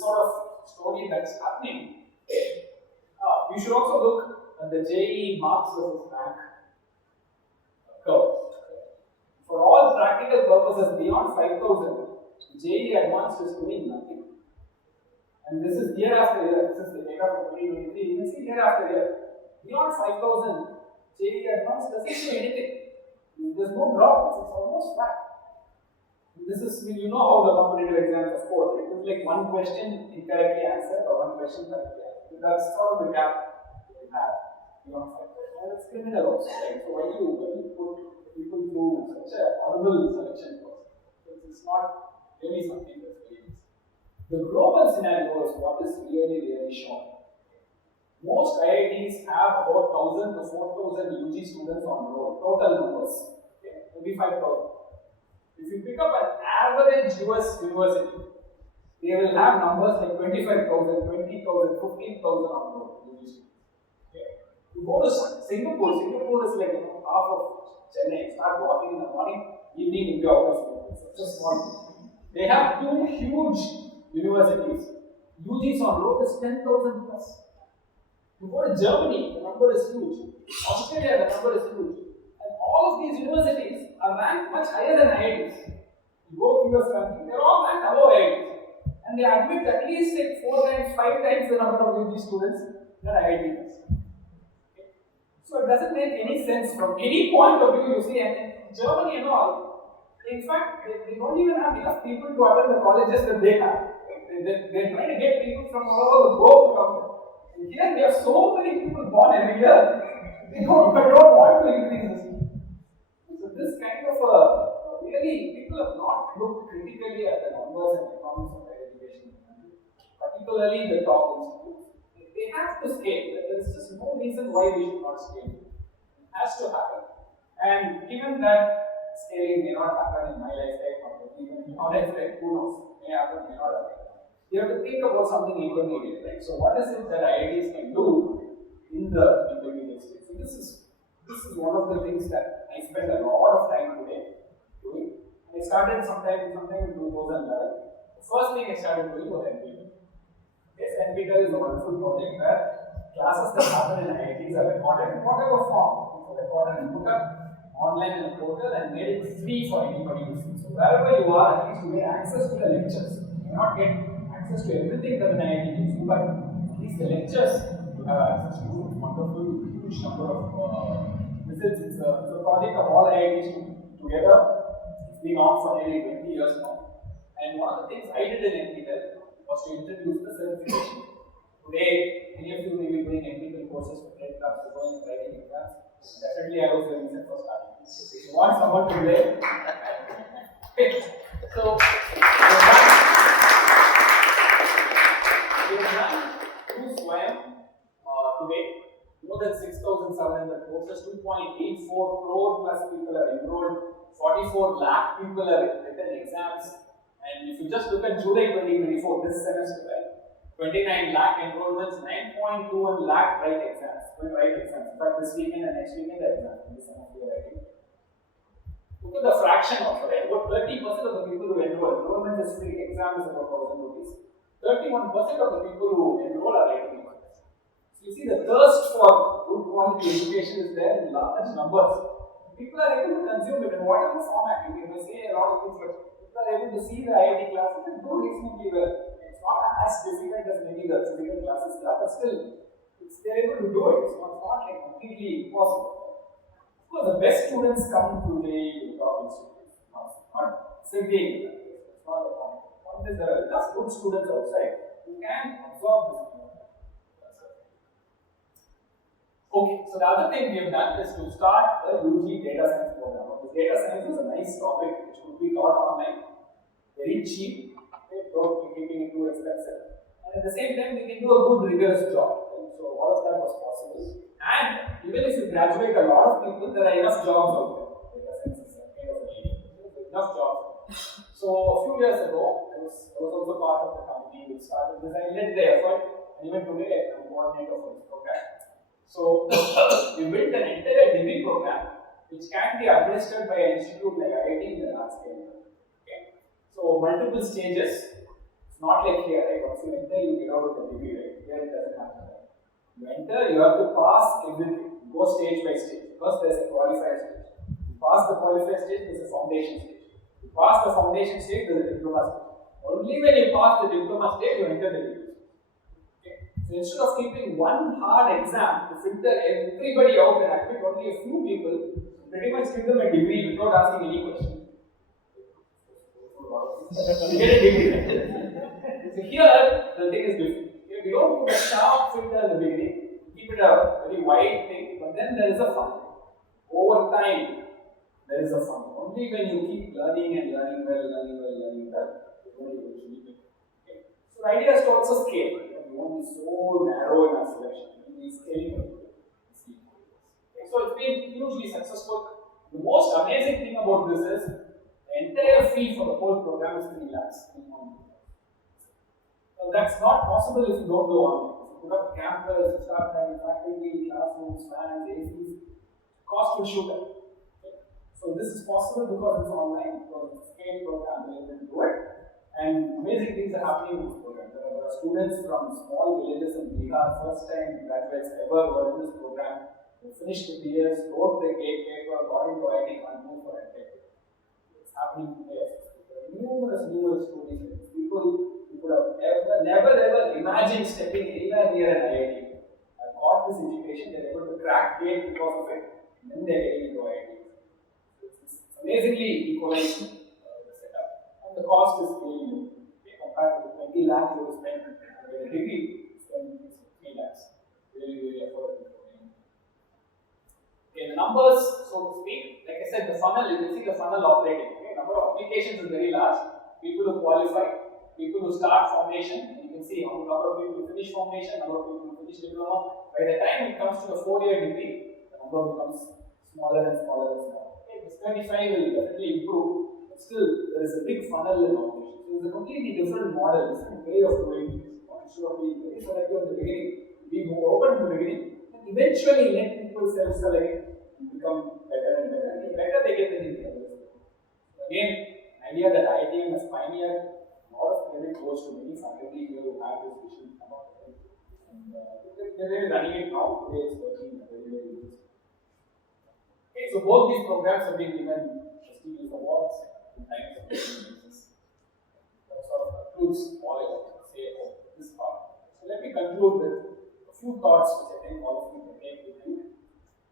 sort of story that's happening, we should also look at the JEE marks versus rank curve. For all practical purposes, beyond 5,000, JEE Advanced is doing nothing. And this is year after year. This is the data for 2023. You can see year after year. Beyond 5,000, JEE Advanced doesn't do anything. There's no drop. It's almost flat. This is, you know how the competitive exams are scored. It is like one question incorrectly answered or one question correctly answered. That's sort of the gap we have beyond 5,000. And it's criminal also, right? So why do you put people through such a horrible selection process? Because it's not really something that's very easy. The global scenario is what is really shocking. Most IITs have about 1,000 to 4,000 UG students on roll, total numbers. Okay? Maybe 5,000. If you pick up an average US university, they will have numbers like 25,000, 20,000, 15,000 on roll. Okay? You go to Singapore. Singapore is like half of Chennai. Start walking in the morning, evening into outer Singapore. It's just small. They have two huge universities. UGs on roll is 10,000 plus. You go to Germany, the number is huge. Australia, the number is huge. And all of these universities are ranked much higher than IITs. You go to US ranking, they're all ranked above IITs. And they admit at least like 4 times, 5 times the number of UG students than IIT does. Okay. So it doesn't make any sense from any point of view, you see. And in Germany and all, in fact, they don't even have enough people to attend the colleges that they have. They're trying to get people from all over the globe to come there. And here, there are so many people born every year. They don't want to increase this. So this kind of really, people have not looked critically at the numbers and economics of higher education, particularly the top institutes. They have to scale. There's just no reason why we should not scale. It has to happen. And given that scaling may not happen in my lifetime, or even in your lifetime, who knows? May happen, may not happen. You have to think about something intermediate, right? So what is it that IITs can do in the intermediate stage? So this is one of the things that I spent a lot of time today doing. I started sometime in 2011. The first thing I started doing was NPTEL. Yes, NPTEL is a wonderful project where classes that happen in IITs are recorded in whatever form. It's recorded and put up online in a portal and made it free for anybody to see. So wherever you are, at least you get access to the lectures. You may not get access to everything that an IIT gives you, but at least the lectures you have access to. It's wonderful, huge number of visits. It's a project of all IITs together. It's been on for nearly 20 years now. And one of the things I did in NPTEL was to introduce the certification. Today, many of you may be doing NPTEL courses for trade clubs, for going and writing exams. Definitely, I was the reason for starting. If you want someone to blame, okay. So, we have done two SWAYAM today. More than 6,700 courses, 2.84 crore plus people are enrolled, 44 lakh people have written exams. And if you just look at July 2024, this semester, right? 29 lakh enrollments, 9.21 lakh write exams. In fact, this weekend and next weekend, the exam. This semester, writing. Look at the fraction of it. About 30% of the people who enrollment is free. Exam is about 1,000 rupees. 31% of the people who enroll are writing exams. So you see, the thirst for good quality education is there in large numbers. People are able to consume it in whatever format. You may say a lot of things, but people are able to see the IIT classes and do reasonably well. It's not as difficult as maybe the physical classes are, but still, they're able to do it. It's not like completely impossible. Of course, the best students come to the top institutes, not simply. It's not the point. The point is there are enough good students outside who can absorb this. Okay, so the other thing we have done is to start a UG data science program. This data science is a nice topic which could be taught online, very cheap, without making it too expensive. And at the same time, we can do a good rigorous job. So all of that was possible. And even if you graduate a lot of people, there are enough jobs out there. Data science is a kind of a need. Enough jobs. So a few years ago, I was also part of the company which started this. I led the effort, and even today I'm coordinator for this program. So we built an entire degree program which can be administered by an institute like IIT Madras. Okay. So multiple stages. It's not like here, right? Once you enter, you get out of the degree, right? Here it doesn't happen. Right? You enter, you have to pass everything. Go stage by stage. First there's a qualifier stage. You pass the qualifier stage, there's a foundation stage. You pass the foundation stage, there's a diploma stage. Only when you pass the diploma stage, you enter the degree. So instead of keeping one hard exam to filter everybody out and admit only a few people, pretty much give them a degree without asking any question. You get a degree. So here, the thing is different. We don't put a sharp filter in the beginning, keep it a very wide thing, but then there is a fun. Over time, there is a fun. Only when you keep learning and learning well, you will eventually get it. Okay. So the idea is to also scale. We won't be so narrow in our selection. We will be scaling it. Okay. So it's been hugely successful. The most amazing thing about this is the entire fee for the whole program is 3 lakhs. So that's not possible if you don't do online. If you put up a campus, you start having faculty, classrooms, fans, ACs, cost will shoot up. Okay. So this is possible because it's online, because it's a scale program, we're able to do it. And amazing things are happening in this program. There are students from small villages in Bihar, first time graduates ever were in this program. They finished the years, wrote the gate paper, got into IIT Kanpur for a decade. It's happening today. There are numerous stories. People who could have never ever imagined stepping anywhere near an IIT. Have got this education, they're able to crack gate because of it, and then they're getting into IIT. It's amazingly equalized. The cost is really low. Compared to the 20 lakh you spend on a degree, spend 3 lakhs. Really affordable. Okay, the numbers, so to speak, like I said, the funnel, you can see the funnel operating. Okay, number of applications is very large. People who qualify, people who start formation, you can see how number of people who finish formation, number of people who finish diploma. By the time it comes to the 4-year degree, the number becomes smaller and smaller and smaller. Okay, this 25 will definitely improve. Still, there is a big funnel in operation. So it's a completely different model, different way of doing this. Instead of being very selective at the beginning, be more open in the beginning, and eventually let people self-select and become better and better. And the better they get, the easier. Again, idea that IITM has pioneered, a lot of credit goes to many faculty here who have this vision come up with it. And they're really running it now. Today it's working very good. Okay, so both these programs have been given prestigious awards. That sort of concludes all I want to say about this part. So let me conclude with a few thoughts which I think all of you can take with you.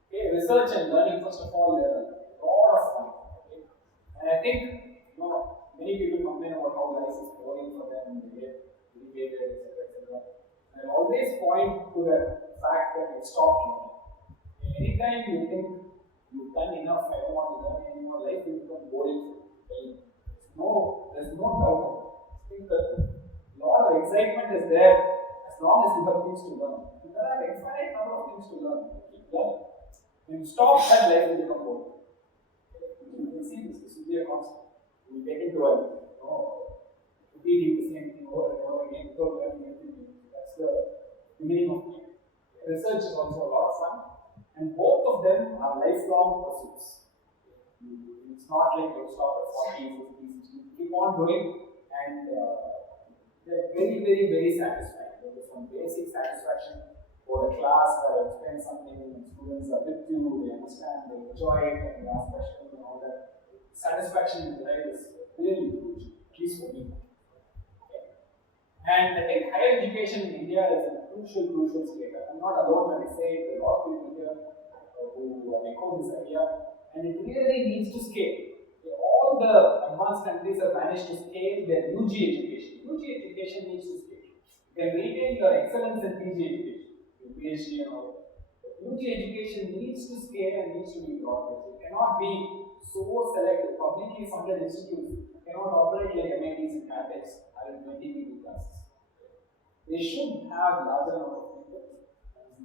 Okay, research and learning, first of all, they're a lot of fun. Okay? And I think many people complain about how life is boring for them, they get irritated, etc. And I always point to the fact that you stop learning. Anytime you think you've done enough, I don't want to learn anymore, life will become boring. There's no doubt. I think that a lot of excitement is there as long as you have things to learn. There are an infinite number of things to learn. Keep learning. When you stop, that life will become boring. You can see this will be a constant. You will get into repeating the same thing over and over again without learning anything new. That's the beginning of it. Research is also a lot of fun, and both of them are lifelong pursuits. It's not like you stop at 40, 50, 60. Keep on doing, and they're very satisfying. There is some basic satisfaction for a class where I explain something and students are with you, they understand, they enjoy it, and they ask questions and all that. Satisfaction in life is really huge, at least for me. Okay. And I think higher education in India is a crucial state. I'm not alone when I say it. There are a lot of people here who echo this idea, and it really needs to scale. All the advanced countries have managed to scale their UG education. UG education needs to scale. You can retain your excellence in PG education, your PhD and all. But UG education needs to scale and needs to be broad-based. It cannot be so selective. Publicly funded institutes cannot operate like MITs and Caltechs having 20 people classes. They should have larger number of people.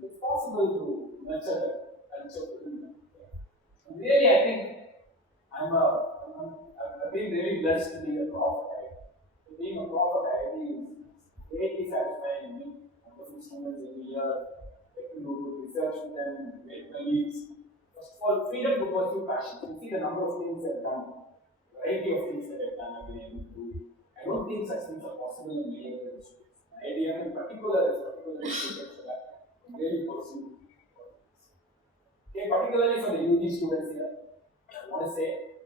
It's possible to nurture the culture within them. Really, I think I've been really blessed to be a prof at IIT. Being a prof at IIT is greatly satisfying. Meet wonderful students every year, get to do research with them, great colleagues. First of all, freedom to pursue passion. You see the number of things I've done, variety of things that I've done, I've been able to do. I don't think such things are possible in many other institutes. IIM in particular is particularly suited for that. Really pursue. Okay, particularly for the UG students here, I want to say,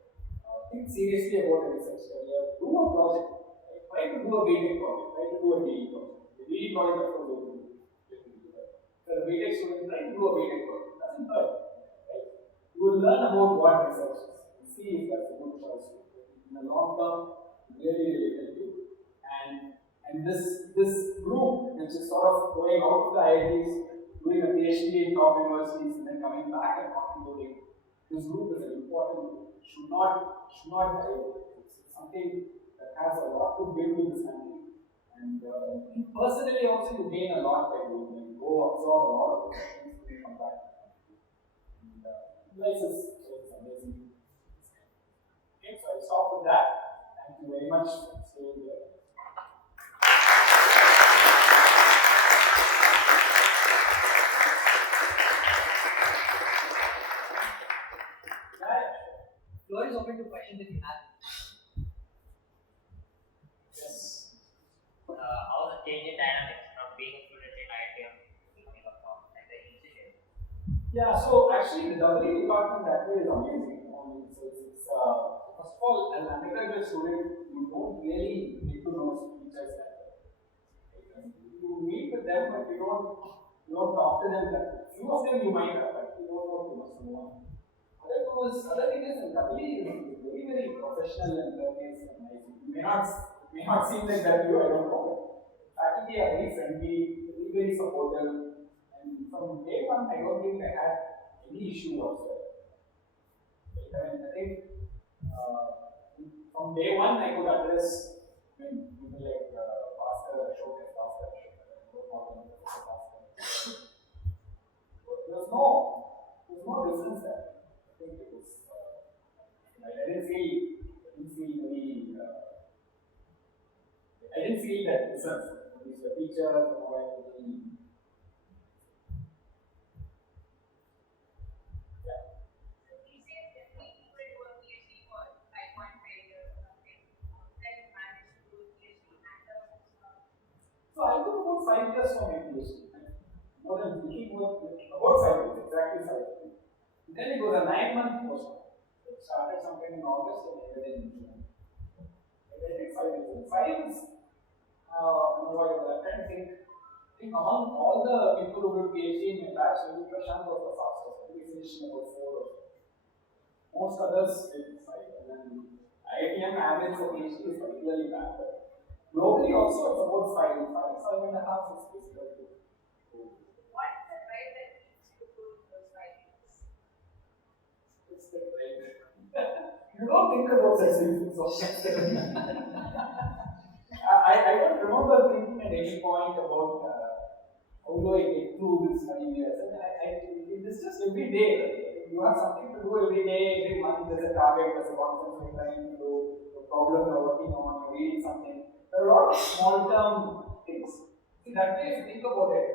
think seriously about the research career. Do a project. Right? Try to do a BTech project. Try to do a DE project. The DE project, of course, will do. So the BTech student, try to do a BTech project. Doesn't hurt. Right? You will learn about what research is. And see if that's a good choice. In the long term, really help you. And this group, which is sort of going out to the IITs, doing a PhD in top universities, and then coming back and contributing. This group is an important group. Should not die. It's something that has a lot to give to this country. And personally, also, you gain a lot by doing it. You go absorb a lot of things and come back. And life is amazing. Okay, so I'll stop with that. Thank you very much for staying here. Floor is open to questions if you have. Yes. How the change in dynamics from being a student in IIT to becoming a prof at the institute? Yeah, so actually the W department that way is amazing. It's first of all, as an undergraduate student, you don't really get to know teachers that way. You meet with them, but you don't talk to them that way. Few of them you might have, but you don't know too much more. Other thing is in W is very professional and courteous and nice. You may not seem like that to you, I don't know. Faculty are very friendly, very supportive. And from day one, I don't think I had any issue whatsoever. I think from day one, I could address people like Pastor Ashok as Pastor Ashok, no problem with Pastor. There's no difference there. I think it was. I didn't feel that difference. These were teachers, So I took about 5 years for my PhD. More than thinking about 5 years, exactly 5 years. Then it was a 9-month postdoc. It started sometime in August and ended in June. I did 5 years. 5 is, I'm trying to think among all the people who did PhD in my batch, maybe Prashant was the fastest. We finished in about 4 or so. Most others did 5. And then IITM average for PhD is particularly bad. Globally also it's about 5 and a half is basically good. What is the drive that keeps you going those 5 years? It's the drive. You don't think about such things. I don't remember thinking at any point about how do I get through this many years. It's just every day. You have something to do every day, every month. There's a target, there's a conference you're trying to do, a problem you're working on, you're reading something. There are a lot of small-term things. See, that way, if you think about it,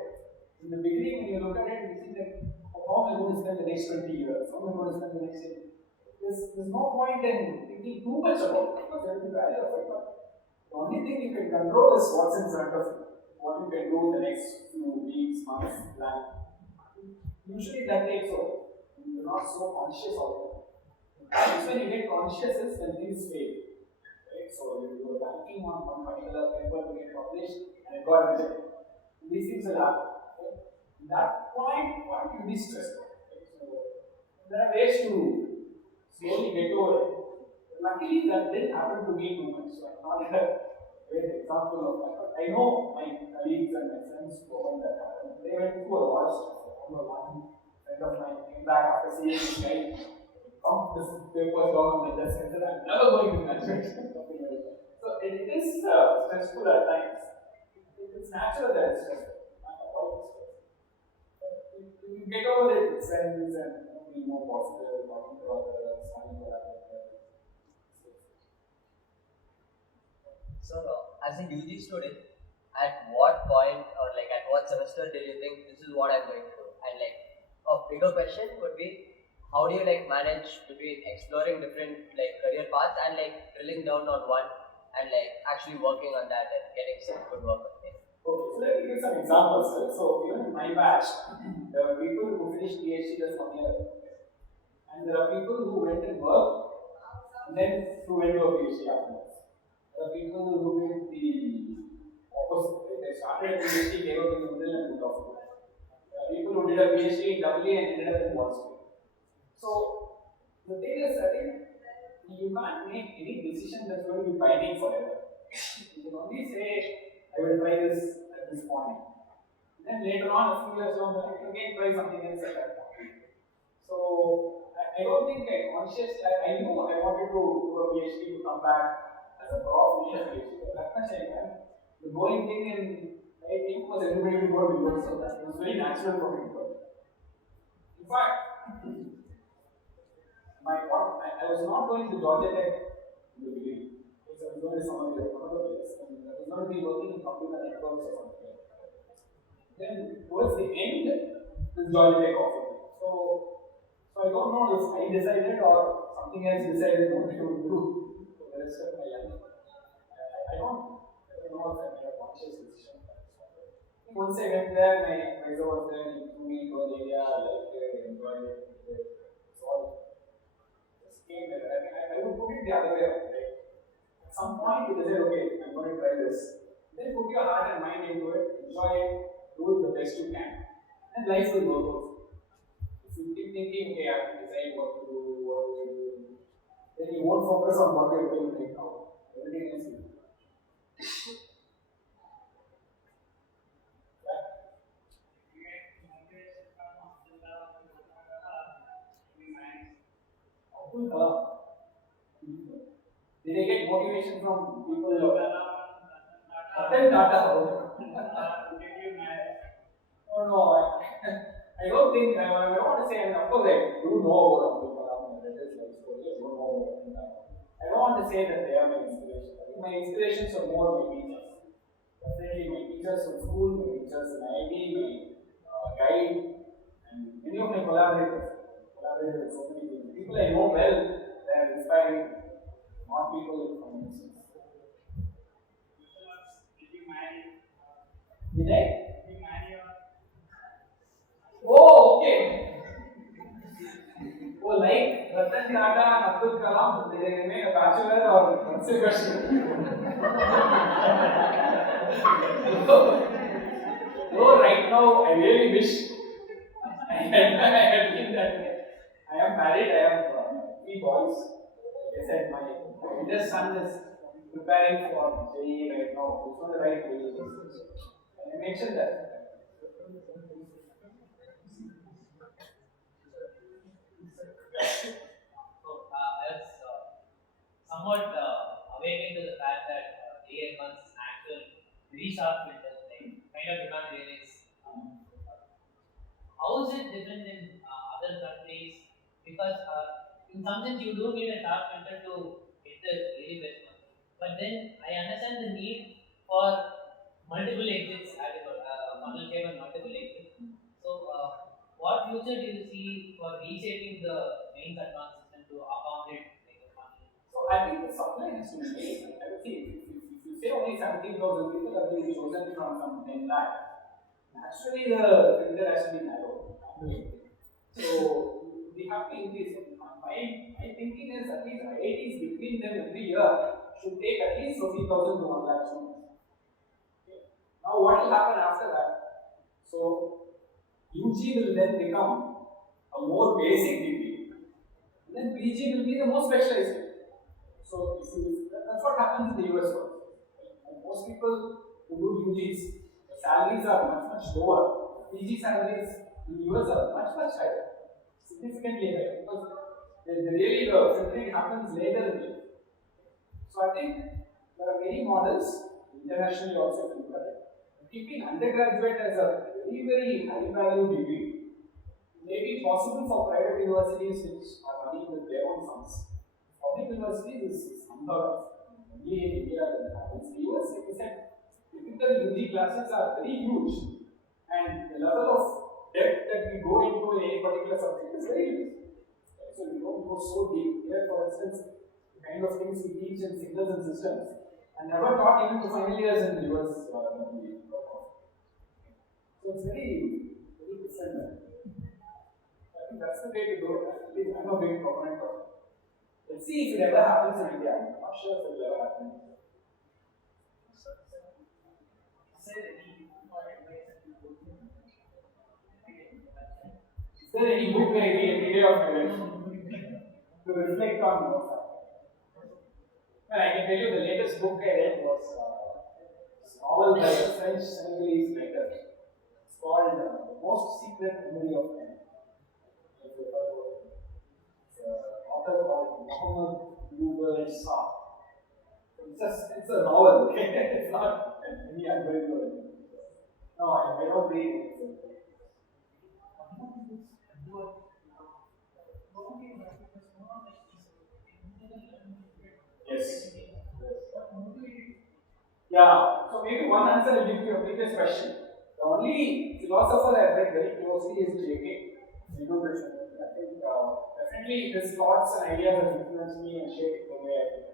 in the beginning, when you look at it, you think that how am I going to spend the next 20 years? How am I going to spend the next 10 years? There's no point in thinking too much about it because there will be value of it. But the only thing you can control is what's in front of you. What you can do in the next few weeks, months, plan. Usually that takes over. You're not so conscious of it. That's when you get conscious is when things fail. Right? So you were banking on one particular paper to get published and it got rejected. These things will happen. Okay? At that point, what you be stressed? Okay? So there are ways to slowly get over it. Luckily, that didn't happen to me too much, so I'm not a great example of that. But I know my colleagues and my friends who all that happened. They went through a lot of stress. I remember one friend of mine came back after seeing this guy, count this papers down on the desk and said, I'm never going to graduate. Something like that. So it is stressful at times. It's natural that it's stressful. Not all stressful. You get over it with friends and be more positive, talking to others, having collaborators. So, as a UG student, at what point or like at what semester did you think this is what I'm going to do? And like a bigger question would be, how do you like manage between exploring different like career paths and like drilling down on one and like actually working on that and getting some good work on it? Okay, so let me give some examples. Right? So even in my batch, there are people who finished PhD just 1 year, and there are people who went and worked, and then who went to a PhD afterwards. There are people who did the opposite. They started a PhD, gave up in the middle, and moved off. There are people who did a PhD in WA and ended up in Wall Street. So the thing is, I think you can't make any decision that's going to be binding forever. You can only say, I will try this at this point. Then later on, a few years down the line, you can try something else at that point. So I don't think I consciously, I knew I wanted to do a PhD to come back as a prof in a PhD. But that much I can. The going thing in IIT was everybody to go to work, so that was very natural for me to go. In fact, I was not going to Georgia Tech in the beginning. Because I was going to some other place. And I was going to be working in computer networks or something. Then towards the end, this Georgia Tech offered me. So I don't know if I decided or something else decided what I would do for the rest of my life. I don't know if I made a conscious decision. Once I went there, my advisor was there, he threw me into an area, I liked it, enjoyed it. It's all just came there. I would put it the other way around. Right? At some point, you decide, okay, I'm going to try this. Then put your heart and mind into it, enjoy it, do it the best you can, and life will work out. If you keep thinking, okay, I have to decide what to do, then you won't focus on what you're doing right now. Everything else will. Did they get motivation from people? Ratan Tata. Oh no, I don't think, I don't want to say, and of course I do know about Abdul Kalam and Ratan life story, I don't know about Ratan Tata. I don't want to say that they are my inspiration. I think my inspirations are more my teachers. Definitely my teachers from school, my teachers in IIT, my guide, and many of my collaborators. Collaborated with so many people. People I know well, they are inspiring, not people from distance. Did I? Oh, okay. Oh, like Ratan Tata and Abdul Kalam, did they remain a bachelor or what's the question? Though right now, I really wish I had been that way. I am married, I have 3 boys. Like I said, my eldest son is preparing for JEE right now. He's going to write JEE. I mentioned that. So, as somewhat awakening to the fact that AI wants actual very sharp filters, like kind of you can't realize. How is it different in other countries? Because in some sense you do need a sharp filter to get the really best one. But then I understand the need for multiple exits, as it were, funnel shape and multiple exits. So, what future do you see for reshaping the main advanced system to accommodate like a funnel? So I think the supply has to be made. I would say if you say only 17,000 people are being chosen from some 10 lakh, naturally the filter has to be narrow. So we have to increase it. My thinking is at least IITs between them every year should take at least 50,000 to 1 lakh students. Okay. Now, what will happen after that? So, UG will then become a more basic degree, and then PG will be the more specialized degree. So, that's what happens in the US world. Most people who do UGs, the salaries are much lower. PG salaries in the US are much higher, significantly higher, because the filtering happens later in life. So I think there are many models, internationally also if you look at it. Keeping undergraduate as a very high value degree may be possible for private universities which are running with their own funds. Public universities is unheard of. Only in India that happens. In the US, like I said, typical UG classes are very huge, and the level of depth that we go into in any particular subject is very huge. So we don't go so deep. Here, for instance, the kind of things we teach in signals and systems, and never taught even to final years in the US. So it's very different. I think that's the way to do it. At least I'm a big proponent of it. Let's see if it ever happens in India. I'm not sure if it will ever happen. Is there any book I read every day of my life to reflect on what's happening? Well, I can tell you the latest book I read was a novel by a French Senegalese writer. It's called The Most Secret Memory of Man. Author called Mohammed Google Shah. It's a novel, okay? It's not any advice or anything. No, I don't read it. Yes. Yeah, so maybe one answer will give you a previous question. The only philosopher I read very closely is J.K. I think definitely his thoughts and ideas have influenced me and shaped the way I think.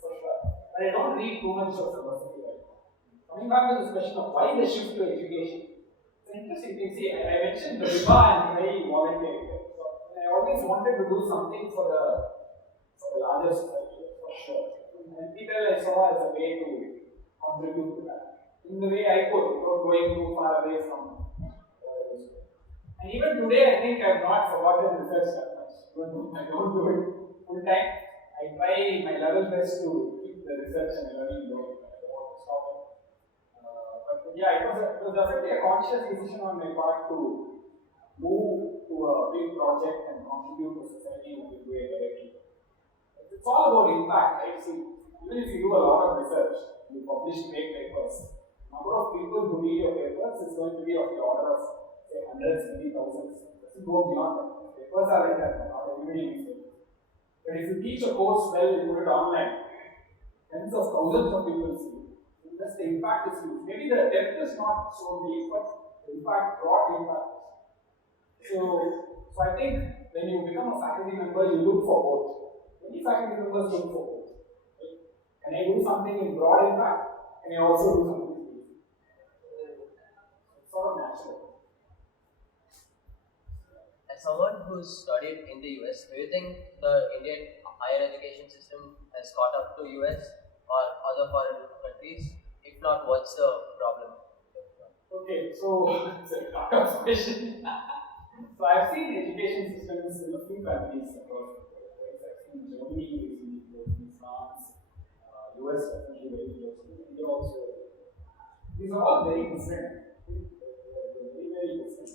For sure. But I don't read too much of philosophy right now. Coming back to this question of why the shift to education, it's an interesting thing. See, I mentioned the Riba and very volunteering. So I always wanted to do something for the larger society, for sure. NPTEL I saw as a way to contribute to that. In the way I could, without going too far away from and even today, I think I have not forgotten research that much. Even though I don't do it full time, I try my level best to keep the research and learning going. I don't want to stop it. But yeah, it was definitely a conscious decision on my part to move to a big project and contribute to society in a big way directly. It's all about impact, right? See, even if you do a lot of research, you publish great papers, number of people who read your papers is going to be of the order of say hundreds, maybe thousands. It doesn't go beyond that. Papers are like that, not everybody needs it. But if you teach a course well, you put it online, tens of thousands of people see it. That's the impact is huge. Maybe the depth is not so deep, but the impact, broad impact. So I think when you become a faculty member, you look for both. Many faculty members look for both. Right? Can I do something in broad impact? Can I also do something deep? It's sort of natural. As someone who's studied in the US, do you think the Indian higher education system has caught up to US or other foreign countries? If not, what's the problem? Okay, so it's a tough question. So I've seen education systems in a few countries across the world. I've seen Germany, I've seen France, US definitely very closely, India also. These are all very different. Very different.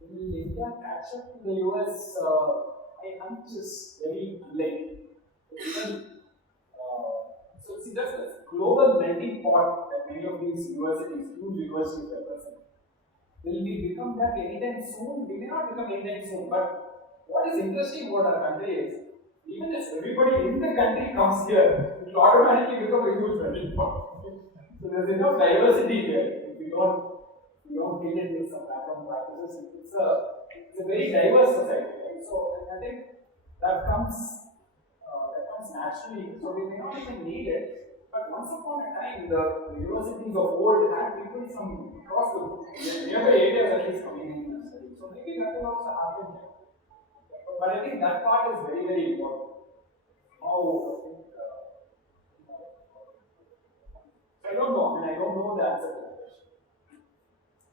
Will India catch up to the US? My hunch is very late. So see, that's the global melting pot that many of these universities, huge universities represent. Will we become that anytime soon? We may not become anytime soon, but what is interesting about our country is, even if everybody in the country comes here, it will automatically become a huge melting pot. So there's enough diversity here. If we don't get into some background practices, it's a very diverse society, right? So I think that comes naturally. So we may not even need it. But once upon a time, the universities of old had people from across the nearby areas at least coming in and studying. So maybe that will also happen here. But I think that part is very important. how I think. I don't know. I mean, I don't know the answer to that question.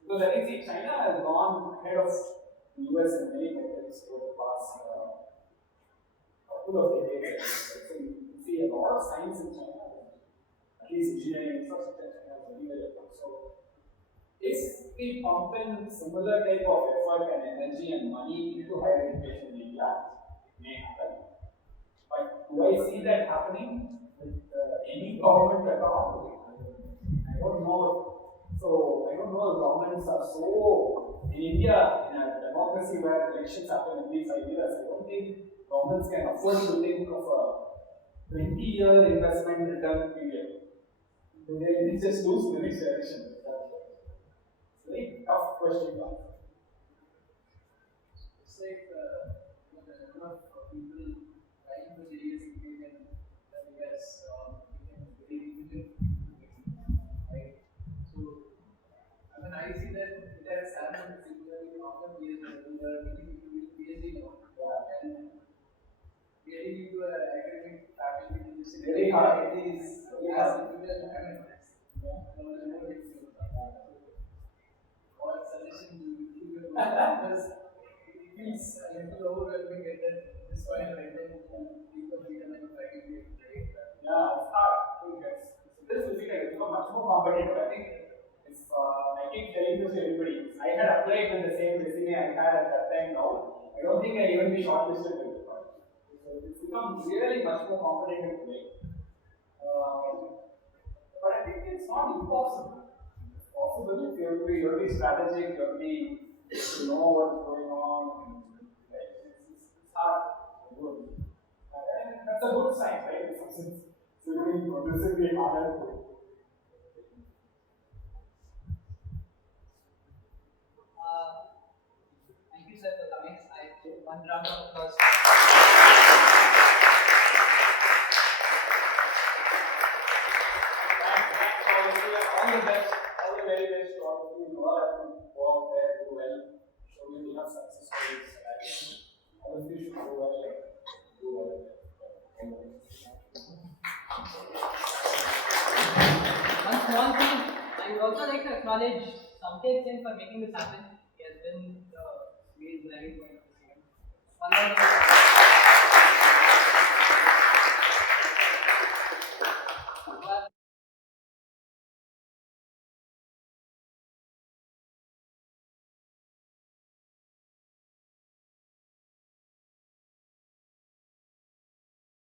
Because I think China has gone ahead of the US in many methods over the past couple of decades. So you see a lot of science in China, at least engineering infrastructure in China is very well developed. So if we pump in similar type of effort and energy and money into higher education in India, it may happen. But do I see that happening with any government at all? I don't know. So I don't know if governments are so in India, in a democracy where elections happen every 5 years, I don't think governments can afford to think of a 20-year investment return period. So they just lose the next election. It's a very tough question to answer. It's like there are enough people trying to serious engagement that yes, became very difficult, right? So, I mean, I see that it has happened similarly after PhD. There are many people with PhD now, and getting into an academic faculty position Very hard. it is Very as hard. difficult. I mean, it's more difficult. What suggestion do you give your because it feels a little overwhelming at this point right now to think of becoming a faculty, right? Yeah, it's hard. It is difficult. It's become much more competitive. I think if I keep telling this to everybody, I had applied with the same resume I had at that time now. I don't think I'll even be shortlisted with it. So it's become really much more competitive today. But I think it's not impossible. It's possible if you have to be strategic, you have to know what's going on. It's hard. And that's a good sign, right? In some sense, it's becoming progressively harder to. Thank you, sir, for coming. I give one round of applause. All the best, all the very best to all of you. You all have to go out there, do well, show me enough success stories. All of you should do well. Do well. One small thing, I would also like to acknowledge Samket Singh for making this happen. He has been the main driving point of this event. One round of applause.